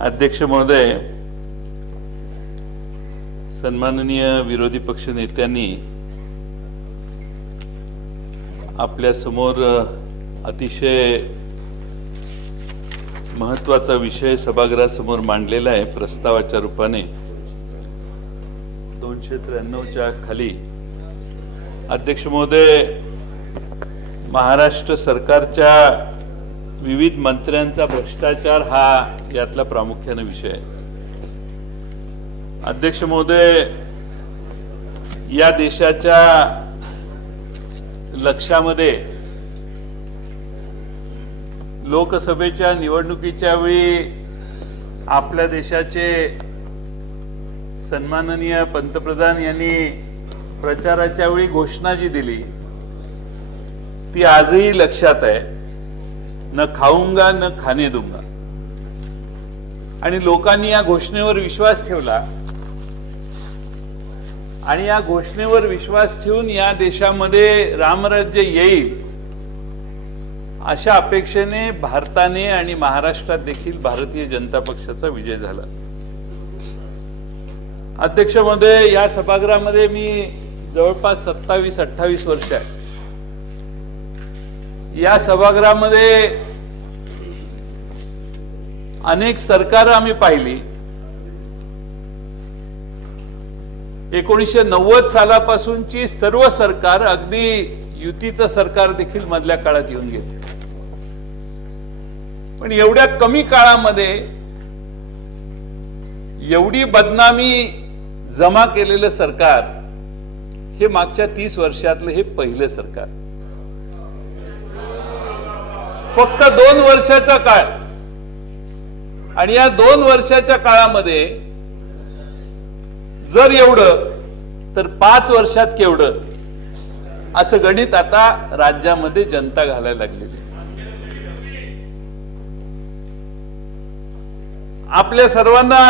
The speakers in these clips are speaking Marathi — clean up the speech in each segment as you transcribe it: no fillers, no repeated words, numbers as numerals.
अध्यक्ष महोदय, सन्माननीय विरोधी पक्ष नेत्यांनी आपल्या समोर अतिशय महत्त्वाचा विषय सभागृहासमोर मांडलेला आहे प्रस्तावाच्या रूपाने 293च्या खाली। अध्यक्ष महोदय, महाराष्ट्र सरकारच्या विविध मंत्र्यांचा भ्रष्टाचार हा यातला प्रामुख्याने विषय आहे। अध्यक्ष महोदय, या देशाच्या लक्षामध्ये लोकसभेच्या निवडणुकीच्या वेळी आपल्या देशाचे सन्माननीय पंतप्रधान यांनी प्रचाराच्या वेळी घोषणा जी दिली ती आजही लक्षात आहे, न खाऊंगा न खाने दूंगा। आणि लोकांनी या घोषणेवर विश्वास ठेवला आणि या घोषणेवर विश्वास ठेवून या देशामध्ये रामराज्य येईल अशा अपेक्षेने भारताने आणि महाराष्ट्रात देखील भारतीय जनता पक्षाचा विजय झाला। अध्यक्ष महोदय, या सभागृहामध्ये मी जवळपास 27-28 वर्ष आहे। या सभागृहामध्ये अनेक सरकार आम्ही पाहिली। 1990 सालापासूनची सर्व सरकार, अगदी युतीचं सरकार देखील मधल्या काळात येऊन गेले, पण एवढ्या कमी काळामध्ये एवढी बदनामी जमा केलेलं सरकार हे मागच्या 30 वर्षातलं हे पहिलं सरकार। फक्त 2 वर्षाचा काळ, आणि या 2 वर्षाच्या काळामध्ये जर एवढं तर 5 वर्षात केवढं असं गणित आता राज्यामध्ये जनता घालायला लागलेली। आपल्या सर्वांना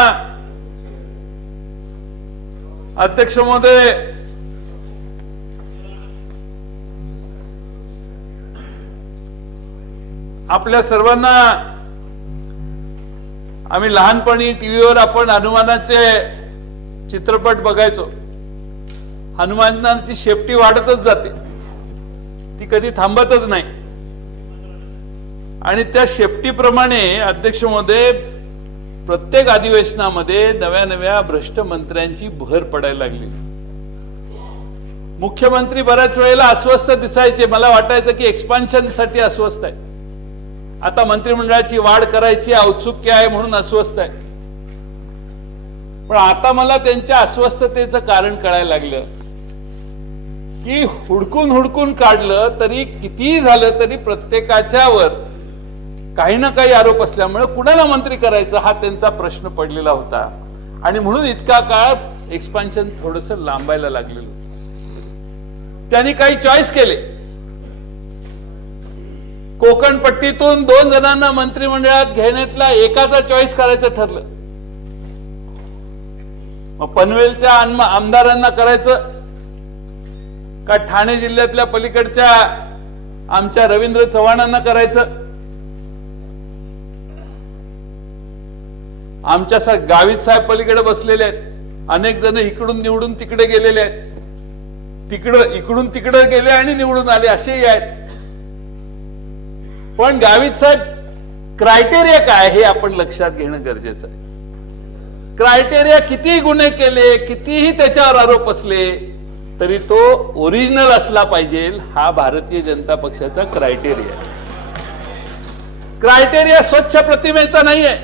अध्यक्ष महोदय, आपल्या सर्वांना आम्ही लहानपणी टीव्हीवर आपण हनुमानाचे चित्रपट बघायचो। हनुमानाची शेपटी वाढतच जाते, ती कधी थांबतच नाही। आणि त्या शेपटीप्रमाणे अध्यक्ष महोदय, प्रत्येक अधिवेशनामध्ये नव्या नव्या भ्रष्ट मंत्र्यांची भर पडायला लागली। मुख्यमंत्री बऱ्याच वेळेला अस्वस्थ दिसायचे, मला वाटायचं की एक्सपान्शन साठी अस्वस्थ आहे, आता मंत्रिमंडळाची वाढ करायची औत्सुक्य आहे म्हणून अस्वस्थ आहे। पण आता मला त्यांच्या अस्वस्थतेचं कारण कळायला लागलं की हुडकून हुडकून काढलं तरी कितीही झालं तरी प्रत्येकाच्या वर काही ना काही आरोप असल्यामुळे कुणाला मंत्री करायचं हा त्यांचा प्रश्न पडलेला होता। आणि म्हणून इतका काळ एक्सपान्शन थोडंसं लांबायला लागलेलं होतं। त्यांनी काही चॉईस केले। कोकण पट्टीतून 2 जणांना मंत्रिमंडळात घेण्यातला एकाचा चॉईस करायचं ठरलं। मग पनवेलच्या आमदारांना करायचं का ठाणे जिल्ह्यातल्या पलीकडच्या आमच्या रवींद्र चव्हाणांना करायचं? आमच्या गावित साहेब पलीकडे बसलेले आहेत, अनेक जण इकडून निवडून तिकडे गेलेले आहेत, इकडून तिकडे गेले आणि निवडून आले असेही आहेत। पण गावित साहेब क्रायटेरिया काय हे आपण लक्षात घेणं गरजेचं आहे। क्रायटेरिया कितीही गुन्हे केले, कितीही त्याच्यावर आरोप असले तरी तो ओरिजिनल असला पाहिजे, हा भारतीय जनता पक्षाचा क्रायटेरिया। क्रायटेरिया स्वच्छ प्रतिमेचा नाहीये,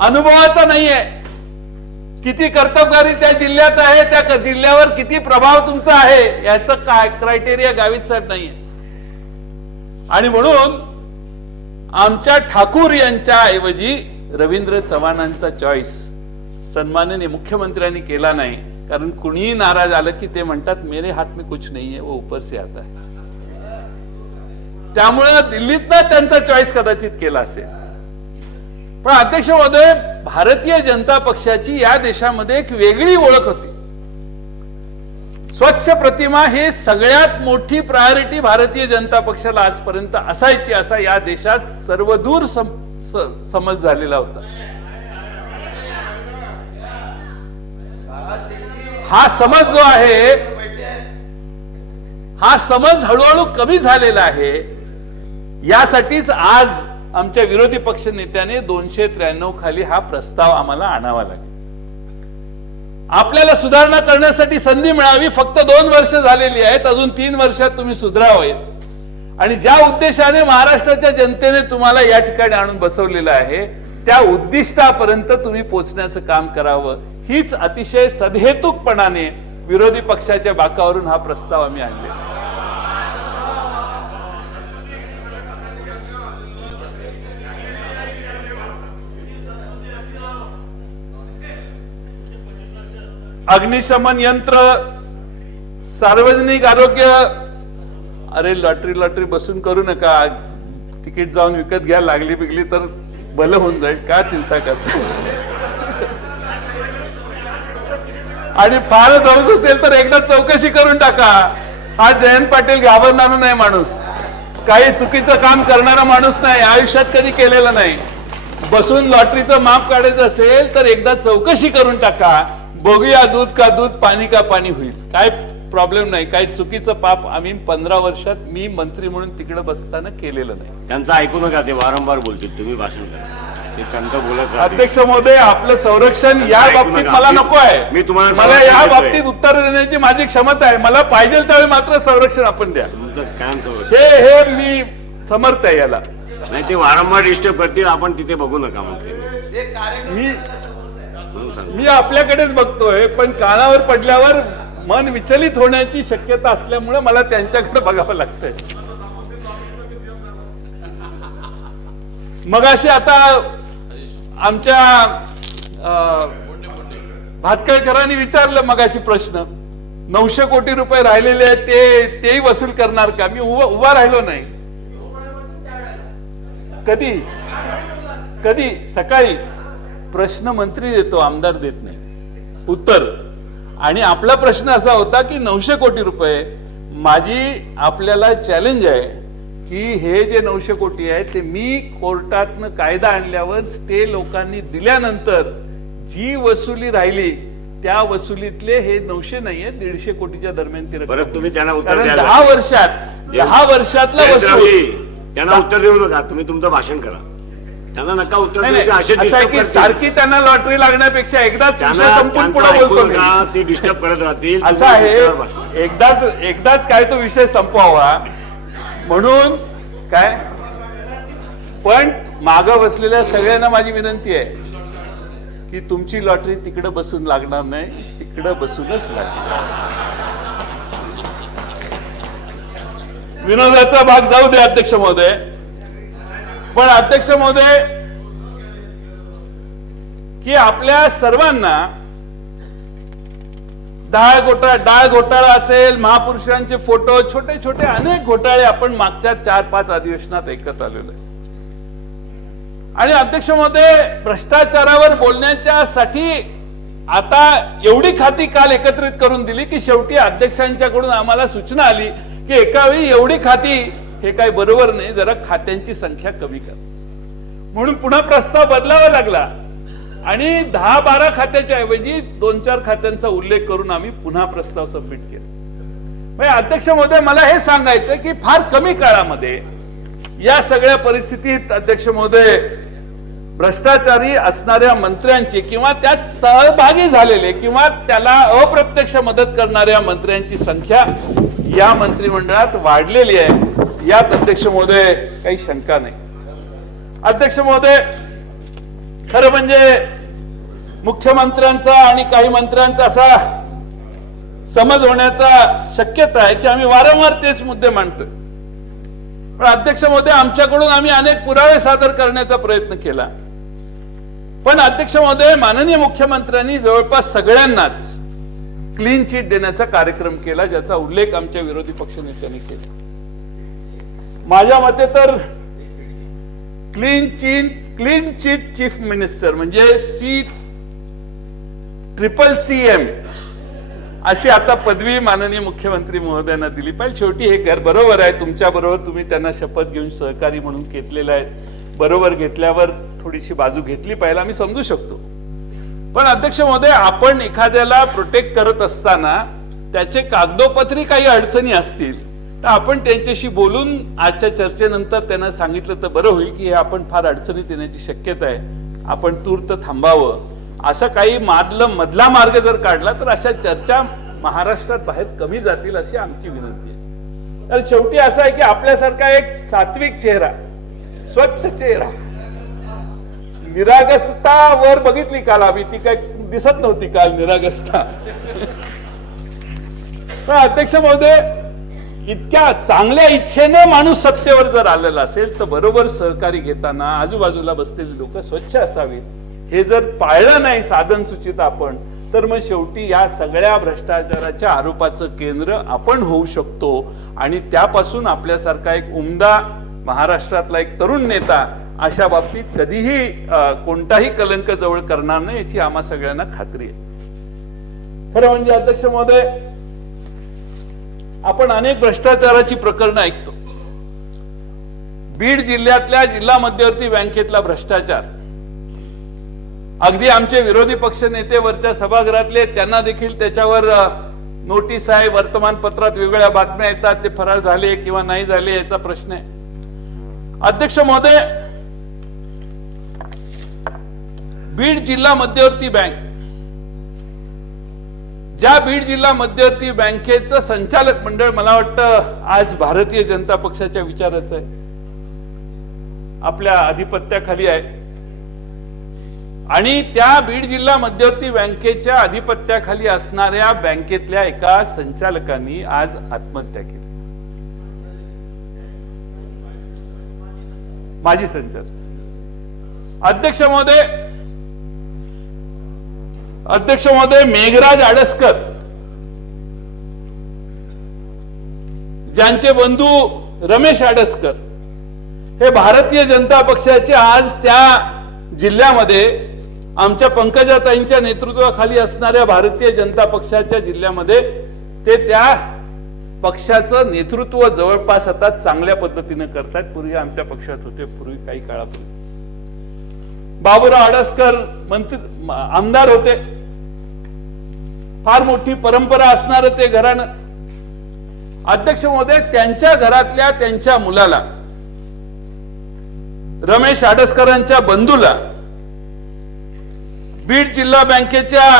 अनुभवाचा नाहीये। किती कर्तबगारी त्या जिल्ह्यात आहे, त्या जिल्ह्यावर किती प्रभाव तुमचा आहे याचं काय क्रायटेरिया गावित साहेब नाहीये। आणि म्हणून आमच्या ठाकूर यांच्या ऐवजी रवींद्र चव्हाणांचा चॉईस सन्माननीय मुख्यमंत्र्यांनी केला नाही, कारण कुणीही नाराज आलं की ते म्हणतात मेरे हाथ में कुछ नहीं है, वो ऊपर से आता है। त्यामुळे दिल्लीतनं त्यांचा चॉईस कदाचित केला असेल। पण अध्यक्ष महोदय, भारतीय जनता पक्षाची या देशामध्ये एक वेगळी ओळख होती। स्वच्छ प्रतिमा हे सगळ्यात मोठी प्रायोरिटी भारतीय जनता पक्षाला आजपर्यंत असायची, असा या देशात सर्वदूर समज झालेला होता। हा समज जो आहे, हा समज हळूहळू कमी झालेला आहे. यासाठीच आज आमच्या विरोधी पक्ष नेत्याने 293 खाली हा प्रस्ताव आम्हाला आणावा लागेल. आपल्याला सुधारणा करण्यासाठी संधी मिळावी. फक्त 2 वर्ष झालेली आहेत, अजून 3 वर्षात तुम्ही सुधारावे. आणि ज्या उद्देशाने महाराष्ट्राच्या जनतेने तुम्हाला या ठिकाणी आणून बसवलेलं आहे, त्या उद्दिष्टापर्यंत तुम्ही पोहोचण्याचं काम करावं. हीच अतिशय सदहेतुकपणाने विरोधी पक्षाच्या बाकावरून हा प्रस्ताव आम्ही आणले. अग्निशमन यंत्र, सार्वजनिक आरोग्य. अरे लॉटरी बसून करू नका. तिकीट जाऊन विकत घ्या, लागली बिगली तर भलं होऊन जाईल. का चिंता करता? आणि फारच हौस असेल तर एकदा चौकशी करून टाका. हा जयंत पाटील घाबरणारा नाही माणूस, काही चुकीचं काम करणारा माणूस नाही, आयुष्यात कधी केलेलं नाही. बसून लॉटरीचं माप काढायचं असेल तर एकदा चौकशी करून टाका. बघूया दूध का दूध, पाणी का पाणी होईल. काय प्रॉब्लेम नाही. काही चुकीचं पाप आम्ही 15 वर्षात मी मंत्री म्हणून तिकडे बसताना केलेलं नाही. त्यांचं ऐकू नका, ते वारंवार बोलतील. तुम्ही भाषण करा, ते त्यांचं बोलत. अध्यक्ष महोदय, आपलं संरक्षण या बाबतीत मला नको आहे. मी तुम्हाला मला या बाबतीत उत्तर देण्याची माझी क्षमता आहे. मला पाहिजे त्यावेळी मात्र संरक्षण आपण द्या. हे मी समर्थ आहे याला. नाही, ते वारंवार डिस्टर्ब करतील. आपण तिथे बघू नका मंत्री. मी आपल्याकडेच बघतोय, पण कानावर पडल्यावर मन विचलित होण्याची शक्यता असल्यामुळे मला त्यांच्याकडे बघावं लागतंय. मगाशी आता आमच्या भातकेळकरांनी विचारलं मगाशी प्रश्न, 900 कोटी रुपये राहिलेले आहेत तेही वसूल करणार का? मी उभा राहिलो नाही. कधी सकाळी प्रश्न मंत्री देतो, आमदार देत नाही उत्तर. आणि आपला प्रश्न असा होता की 900 कोटी रुपये, माझी आपल्याला चॅलेंज आहे की हे जे 900 कोटी आहे ते मी कोर्टातनं कायदा आणल्यावर स्टे लोकांनी दिल्यानंतर जी वसुली राहिली त्या वसुलीतले हे 900 नाहीये, 150 कोटीच्या दरम्यान ती रक्कम. तुम्ही त्यांना उत्तर कारण 10 वर्षातला वसूल. त्यांना उत्तर देऊ नका, तुम्ही तुमचं भाषण करा. त्यांना नका उत्तर देऊ. सारखी त्यांना लॉटरी लागण्यापेक्षा एकदाच संपून पुढे बोलतो ते डिस्टर्ब करत राहतील. असं आहे, एकदाच काय तो विषय संपवावा म्हणून काय. पण मागं बसलेल्या सगळ्यांना माझी विनंती आहे की तुमची लॉटरी तिकडे बसून लागणार नाही, तिकडे बसूनच लागणार. विनोदाचा भाग जाऊ दे अध्यक्ष महोदय. पण अध्यक्ष महोदय, की आपल्या सर्वांना डाळ घोटाळा असेल, महापुरुषांचे फोटो, छोटे छोटे अनेक घोटाळे आपण मागच्या 4-5 अधिवेशनात ऐकत आलेलो आहे. आणि अध्यक्ष महोदय, भ्रष्टाचारावर बोलण्याच्यासाठी आता एवढी खाती काल एकत्रित करून दिली की शेवटी अध्यक्षांच्याकडून आम्हाला सूचना आली की एकावेळी एवढी खाती हे काही बरोबर नाही, जरा खात्यांची संख्या कमी कर. म्हणून पुन्हा प्रस्ताव बदलावा लागला आणि 10-12 खात्याच्या ऐवजी 2-4 खात्यांचा उल्लेख करून आम्ही पुन्हा प्रस्ताव सबमिट केला. अध्यक्ष महोदय, मला हे सांगायचं की फार कमी काळामध्ये या सगळ्या परिस्थितीत अध्यक्ष महोदय, भ्रष्टाचारी असणाऱ्या मंत्र्यांची किंवा त्यात सहभागी झालेले किंवा त्याला अप्रत्यक्ष मदत करणाऱ्या मंत्र्यांची संख्या या मंत्रिमंडळात वाढलेली आहे, यात अध्यक्ष महोदय काही शंका नाही. अध्यक्ष महोदय, खरं म्हणजे मुख्यमंत्र्यांचा आणि काही मंत्र्यांचा असा समज होण्याचा शक्यता आहे की आम्ही वारंवार तेच मुद्दे मांडतोय. पण अध्यक्ष महोदय, आमच्याकडून आम्ही अनेक पुरावे सादर करण्याचा प्रयत्न केला. पण अध्यक्ष महोदय, माननीय मुख्यमंत्र्यांनी जवळपास सगळ्यांनाच क्लीन चिट देण्याचा कार्यक्रम केला, ज्याचा उल्लेख आमच्या विरोधी पक्षनेत्यांनी केला. माझ्या मते तर क्लीन चिट चीफ मिनिस्टर म्हणजे CCCM अशी आता पदवी माननीय मुख्यमंत्री महोदयांना दिली पाहिजे. शेवटी हे घर बरोबर आहे, तुमच्या बरोबर तुम्ही त्यांना शपथ घेऊन सहकारी म्हणून घेतलेलं आहे. बरोबर घेतल्यावर थोडीशी बाजू घेतली पाहिजे, आम्ही समजू शकतो. पण अध्यक्ष महोदय, आपण एखाद्याला प्रोटेक्ट करत असताना त्याचे कागदोपत्री काही अडचणी असतील तर आपण त्यांच्याशी बोलून आजच्या चर्चेनंतर त्यांना सांगितलं तर बरं होईल की हे आपण फार अडचणीत येण्याची शक्यता आहे, आपण तूर्त थांबावं. असं काही मधला मार्ग जर काढला तर अशा चर्चा महाराष्ट्रात बाहेर कमी जातील अशी आमची विनंती आहे. तर शेवटी असं आहे की आपल्यासारखा एक सात्विक चेहरा, स्वच्छ चेहरा, निरागसता वर बघितली काल आम्ही, ती काय दिसत नव्हती काल निरागसता. पण अध्यक्ष महोदय, इतक्या चांगल्या इच्छेने माणूस सत्तेवर जर आलेला असेल तर बरोबर सहकारी घेताना आजूबाजूला बसलेली लोक स्वच्छ असावीत. हे जर पाळलं नाही साधन सूचित आपण, तर मग शेवटी या सगळ्या भ्रष्टाचाराच्या आरोपाचं केंद्र आपण होऊ शकतो. आणि त्यापासून आपल्यासारखा एक उमदा महाराष्ट्रातला एक तरुण नेता अशा बाबतीत कधीही कोणताही कलंक जवळ करणार नाही याची आम्हा सगळ्यांना खात्री आहे. खरं म्हणजे अध्यक्ष महोदय, आपण अनेक भ्रष्टाचाराची प्रकरणं ऐकतो. बीड जिल्ह्यातल्या जिल्हा मध्यवर्ती बँकेतला भ्रष्टाचार, अगदी आमचे विरोधी पक्ष नेते वरच्या सभागृहातले, त्यांना देखील त्याच्यावर नोटीस आहे, वर्तमानपत्रात वेगवेगळ्या बातम्या येतात, ते फरार झाले किंवा नाही झाले याचा प्रश्न आहे. अध्यक्ष महोदय, बीड जिल्हा मध्यवर्ती बँक, ज्या बीड जिल्हा मध्यवर्ती बँकेचं संचालक मंडळ मला वाटतं आज भारतीय जनता पक्षाच्या विचाराचं आहे, आपल्या अधिपत्याखाली आहे. आणि त्या बीड जिल्हा मध्यवर्ती बँकेच्या अधिपत्याखाली असणाऱ्या बँकेतल्या एका संचालकांनी आज आत्महत्या केली. माजी संचालक. अध्यक्ष महोदय, मेघराज आडसकर, ज्यांचे बंधू रमेश आडसकर हे भारतीय जनता पक्षाचे आज त्या जिल्ह्यामध्ये, आमच्या पंकजाताईंच्या नेतृत्वाखाली असणाऱ्या भारतीय जनता पक्षाच्या जिल्ह्यामध्ये ते त्या पक्षाचं नेतृत्व जवळपास आता चांगल्या पद्धतीने करतात. पूर्वी आमच्या पक्षात होते, पूर्वी काही काळापूर्वी. बाबूराव आडसकर मंत्री आमदार होते, फार मोठी परंपरा असणार ते घराणं. अध्यक्ष महोदय, त्यांच्या घरातल्या त्यांच्या मुलाला, रमेश आडसकरांच्या बंधूला, बीड जिल्हा बँकेच्या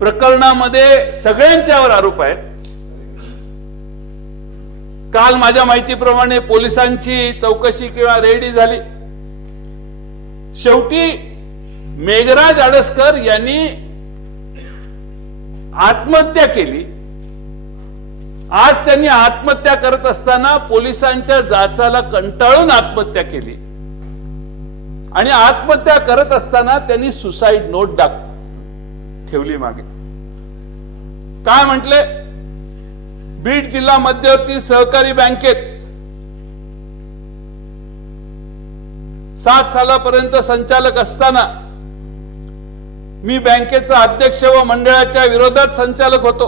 प्रकरणामध्ये सगळ्यांच्यावर आरोप आहेत. काल माझ्या माहितीप्रमाणे पोलिसांची चौकशी किंवा रेडी झाली. शेवटी मेघराज आडसकर यांनी आत्महत्या केली. आज त्यांनी आत्महत्या करत असताना पोलिसांच्या जाचाला कंटाळून आत्महत्या केली. आणि आत्महत्या करत असताना त्यांनी सुसाईड नोट ठेवली मागे. काय म्हटले? बीड जिल्हा मध्यवर्ती सहकारी बँकेत 7 सालापर्यंत संचालक असताना मी बँकेचा अध्यक्ष व मंडळाच्या विरोधात संचालक होतो.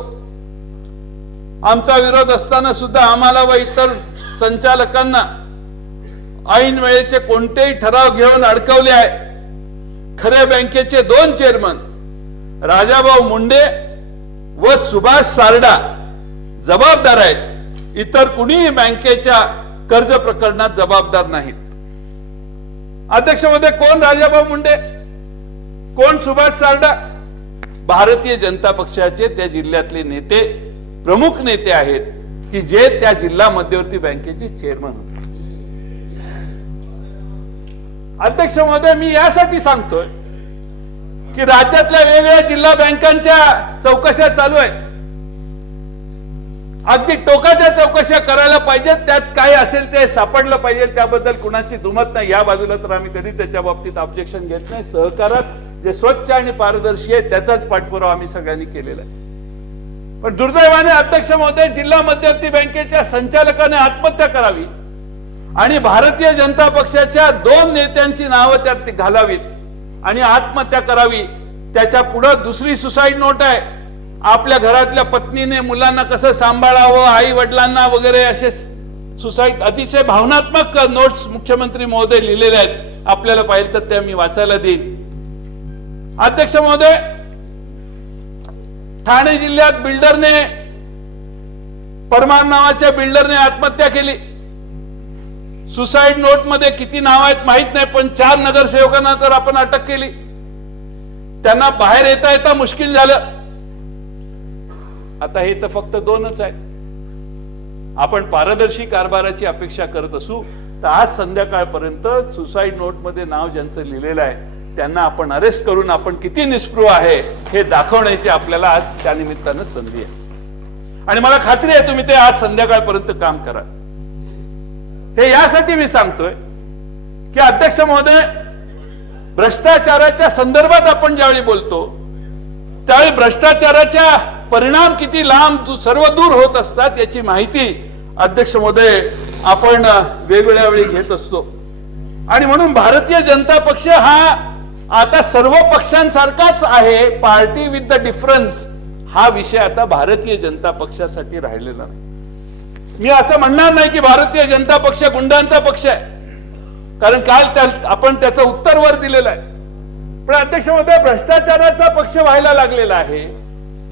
आमचा विरोध असताना सुद्धा आम्हाला व इतर संचालकांना ऐन वेळेचे कोणतेही ठराव घेऊन अडकवले आहे. खऱ्या बँकेचे 2 चेअरमन राजाभाऊ मुंडे व सुभाष सारडा जबाबदार आहेत. इतर कुणीही बँकेच्या कर्ज प्रकरणात जबाबदार नाहीत. अध्यक्ष महोदय, कोण राजाभाऊ मुंडे, कोण सुभाष सारडा? भारतीय जनता पक्षाचे त्या जिल्ह्यातले नेते, प्रमुख नेते आहेत की जे त्या जिल्हा मध्यवर्ती बँकेचे चेअरमन होते. अध्यक्ष महोदय, मी यासाठी सांगतोय की राज्यातल्या वेगवेगळ्या जिल्हा बँकांच्या चौकशा चालू आहेत. अगदी टोकाच्या चौकशा करायला पाहिजेत, त्यात काय असेल ते सापडलं पाहिजे, त्याबद्दल कुणाची दुमत नाही. या बाजूला तर आम्ही कधी त्याच्या बाबतीत ऑब्जेक्शन घेत नाही. सहकारात जे स्वच्छ आणि पारदर्शी आहे त्याचाच पाठपुरावा आम्ही सगळ्यांनी केलेला आहे. पण दुर्दैवाने अध्यक्ष महोदय, जिल्हा मध्यवर्ती बँकेच्या संचालकाने आत्महत्या करावी आणि भारतीय जनता पक्षाच्या 2 नेत्यांची नावं त्यात घालावीत आणि आत्महत्या करावी. त्याच्या पुढे दुसरी सुसाईड नोट आहे. आपल्या घरातल्या पत्नीने मुलांना कसं सांभाळावं, आई वडिलांना वगैरे असे सुसाईड, अतिशय भावनात्मक नोट्स मुख्यमंत्री महोदय लिहिलेले आहेत. आपल्याला पाहिजे तर त्या मी वाचायला देईन. अध्यक्ष महोदय, ठाणे जिल्ह्यात बिल्डरने, परमार नावाच्या बिल्डरने आत्महत्या केली. सुसाईड नोट मध्ये किती नाव आहेत माहित नाही, पण 4 नगरसेवकांना तर आपण अटक केली. त्यांना बाहेर येता मुश्किल झालं. आता हे तर फक्त 2च आहे. आपण पारदर्शी कारभाराची अपेक्षा करत असू तर आज संध्याकाळपर्यंत सुसाईड नोट मध्ये नाव ज्यांचं लिहिलेलं आहे त्यांना आपण अरेस्ट करून आपण किती निष्पृह आहे हे दाखवण्याची आपल्याला आज त्या निमित्तानं संधी आहे. आणि मला खात्री आहे तुम्ही ते आज संध्याकाळपर्यंत काम करा. हे यासाठी मी सांगतोय की अध्यक्ष महोदय, भ्रष्टाचाराच्या संदर्भात आपण ज्यावेळी बोलतो त्यावेळी भ्रष्टाचाराच्या परिणाम किती लांब सर्व दूर होत असतात याची माहिती अध्यक्ष महोदय आपण वेगवेगळ्या वेळी घेत असतो. आणि म्हणून भारतीय जनता पक्ष हा आता सर्व पक्षांसारखाच आहे. पार्टी विथ द डिफरन्स हा विषय आता भारतीय जनता पक्षासाठी राहिलेला नाही. मी असं म्हणणार नाही की भारतीय जनता पक्ष गुंडांचा पक्ष आहे, कारण काल आपण त्याचं उत्तर वर दिलेलं आहे. पण अध्यक्ष महोदय, भ्रष्टाचाराचा पक्ष व्हायला लागलेला आहे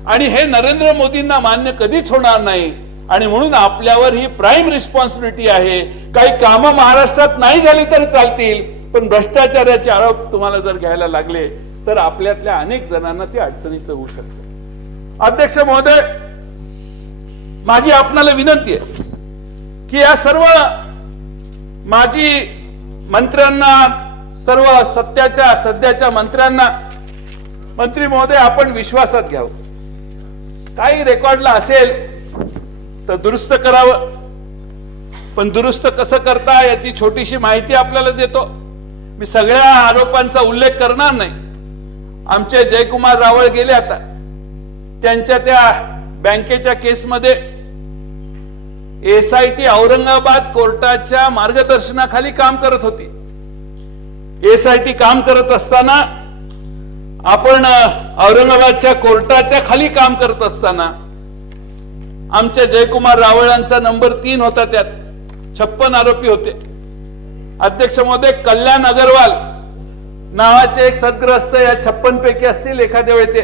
आणि हे नरेंद्र मोदींना मान्य कधीच होणार नाही. आणि म्हणून आपल्यावर ही प्राईम रिस्पॉन्सिबिलिटी आहे. काही कामं महाराष्ट्रात नाही झाली तरी चालतील, पण भ्रष्टाचाराचे आरोप तुम्हाला जर घ्यायला लागले तर आपल्यातल्या अनेक जणांना ते अडचणीचं होऊ शकतं. अध्यक्ष महोदय, माझी आपणाला विनंती आहे की या सर्व माजी मंत्र्यांना, सर्व सध्याच्या मंत्र्यांना, मंत्री महोदय आपण विश्वासात घ्यावं. काही रेकॉर्डला असेल तर दुरुस्त करावं, पण दुरुस्त कसं करता याची छोटीशी माहिती आपल्याला देतो. मी सगळ्या आरोपांचा उल्लेख करणार नाही. आमचे जयकुमार रावळ गेले, आता त्यांच्या त्या बँकेच्या केसमध्ये SIT औरंगाबाद कोर्टाच्या मार्गदर्शनाखाली काम करत होती. SIT काम करत असताना, आपण औरंगाबादच्या कोर्टाच्या खाली काम करत असताना आमच्या जयकुमार रावळांचा नंबर 3 होता. त्यात 56 आरोपी होते. अध्यक्ष महोदय, कल्याण अगरवाल नावाचे एक सद्ग्रस्त या 56 पैकी असतील एखाद्या वेळी.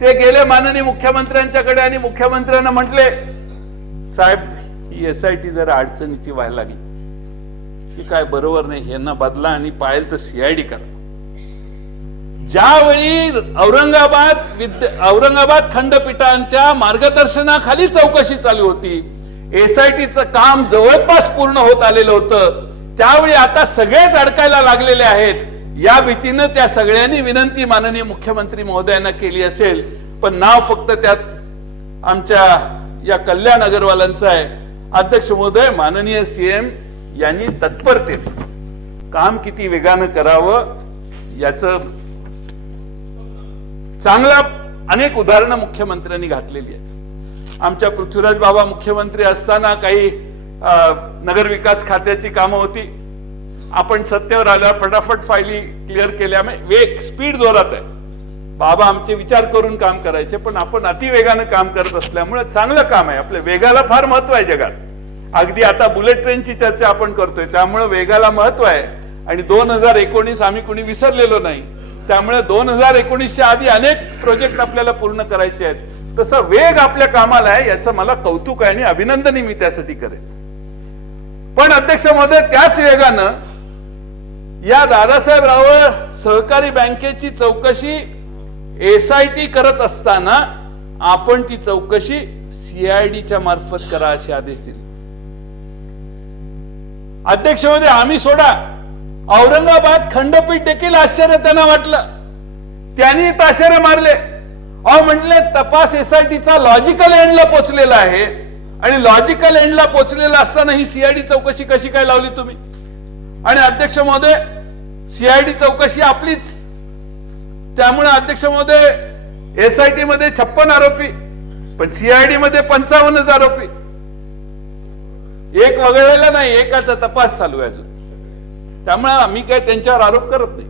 ते गेले माननीय मुख्यमंत्र्यांच्याकडे आणि मुख्यमंत्र्यांना म्हटले, साहेब ही SIT जरा अडचणीची व्हायला लागली, की काय बरोबर नाही, यांना बदला आणि पाहिजे तर CID करा. ज्यावेळी औरंगाबाद खंडपीठांच्या मार्गदर्शनाखाली चौकशी चालू होती, SITचं काम जवळपास पूर्ण होत आलेलं होतं, त्यावेळी आता सगळेच अडकायला लागलेले आहेत. या भीतीनं त्या सगळ्यांनी विनंती माननीय मुख्यमंत्री महोदयांना केली असेल, पण नाव फक्त त्यात आमच्या या कल्याण अगरवालांचं आहे. अध्यक्ष महोदय, माननीय CM यांनी तत्परतेत काम किती वेगानं करावं याचं चांगला अनेक उदाहरणं मुख्यमंत्र्यांनी घातलेली आहेत. आमच्या पृथ्वीराज बाबा मुख्यमंत्री असताना काही नगरविकास खात्याची कामं होती. आपण सत्तेवर आल्यावर फटाफट फायली क्लिअर केल्या, वेग स्पीड जोरात आहे. बाबा आमचे विचार करून काम करायचे, पण आपण अतिवेगानं काम करत असल्यामुळे चांगलं काम आहे. आपल्या वेगाला फार महत्व आहे जगात. अगदी आता बुलेट ट्रेनची चर्चा आपण करतोय, त्यामुळे वेगाला महत्व आहे. आणि 2019 आम्ही कोणी विसरलेलो नाही, त्यामुळे 2019च्या आधी अनेक प्रोजेक्ट आपल्याला पूर्ण करायचे आहेत. तसं वेग आपल्या कामाला आहे, याचं मला कौतुक आहे आणि अभिनंदनही मी त्यासाठी करेन. पण अध्यक्ष महोदय, त्याच वेगानं या दादासाहेब रावळ सहकारी बँकेची चौकशी SIT करत असताना आपण ती चौकशी CIDच्या मार्फत करा असे आदेश दिले. अध्यक्ष महोदय, आम्ही सोडा, औरंगाबाद खंडपीठ देखील आश्चर्य त्यांना वाटलं. त्यांनी ताशेरे मारले. म्हटले तपास SITचा लॉजिकल एंडला पोचलेला आहे, आणि लॉजिकल एंडला पोचलेला असताना ही CID चौकशी कशी काय लावली तुम्ही? आणि अध्यक्ष महोदय, CID चौकशी आपलीच. त्यामुळे अध्यक्ष महोदय, SIT मध्ये 56 आरोपी, पण CID मध्ये 55 आरोपी. एक वगळलेला नाही, एकाचा तपास चालू आहे अजून. त्यामुळे आम्ही काय त्यांच्यावर आरोप करत नाही,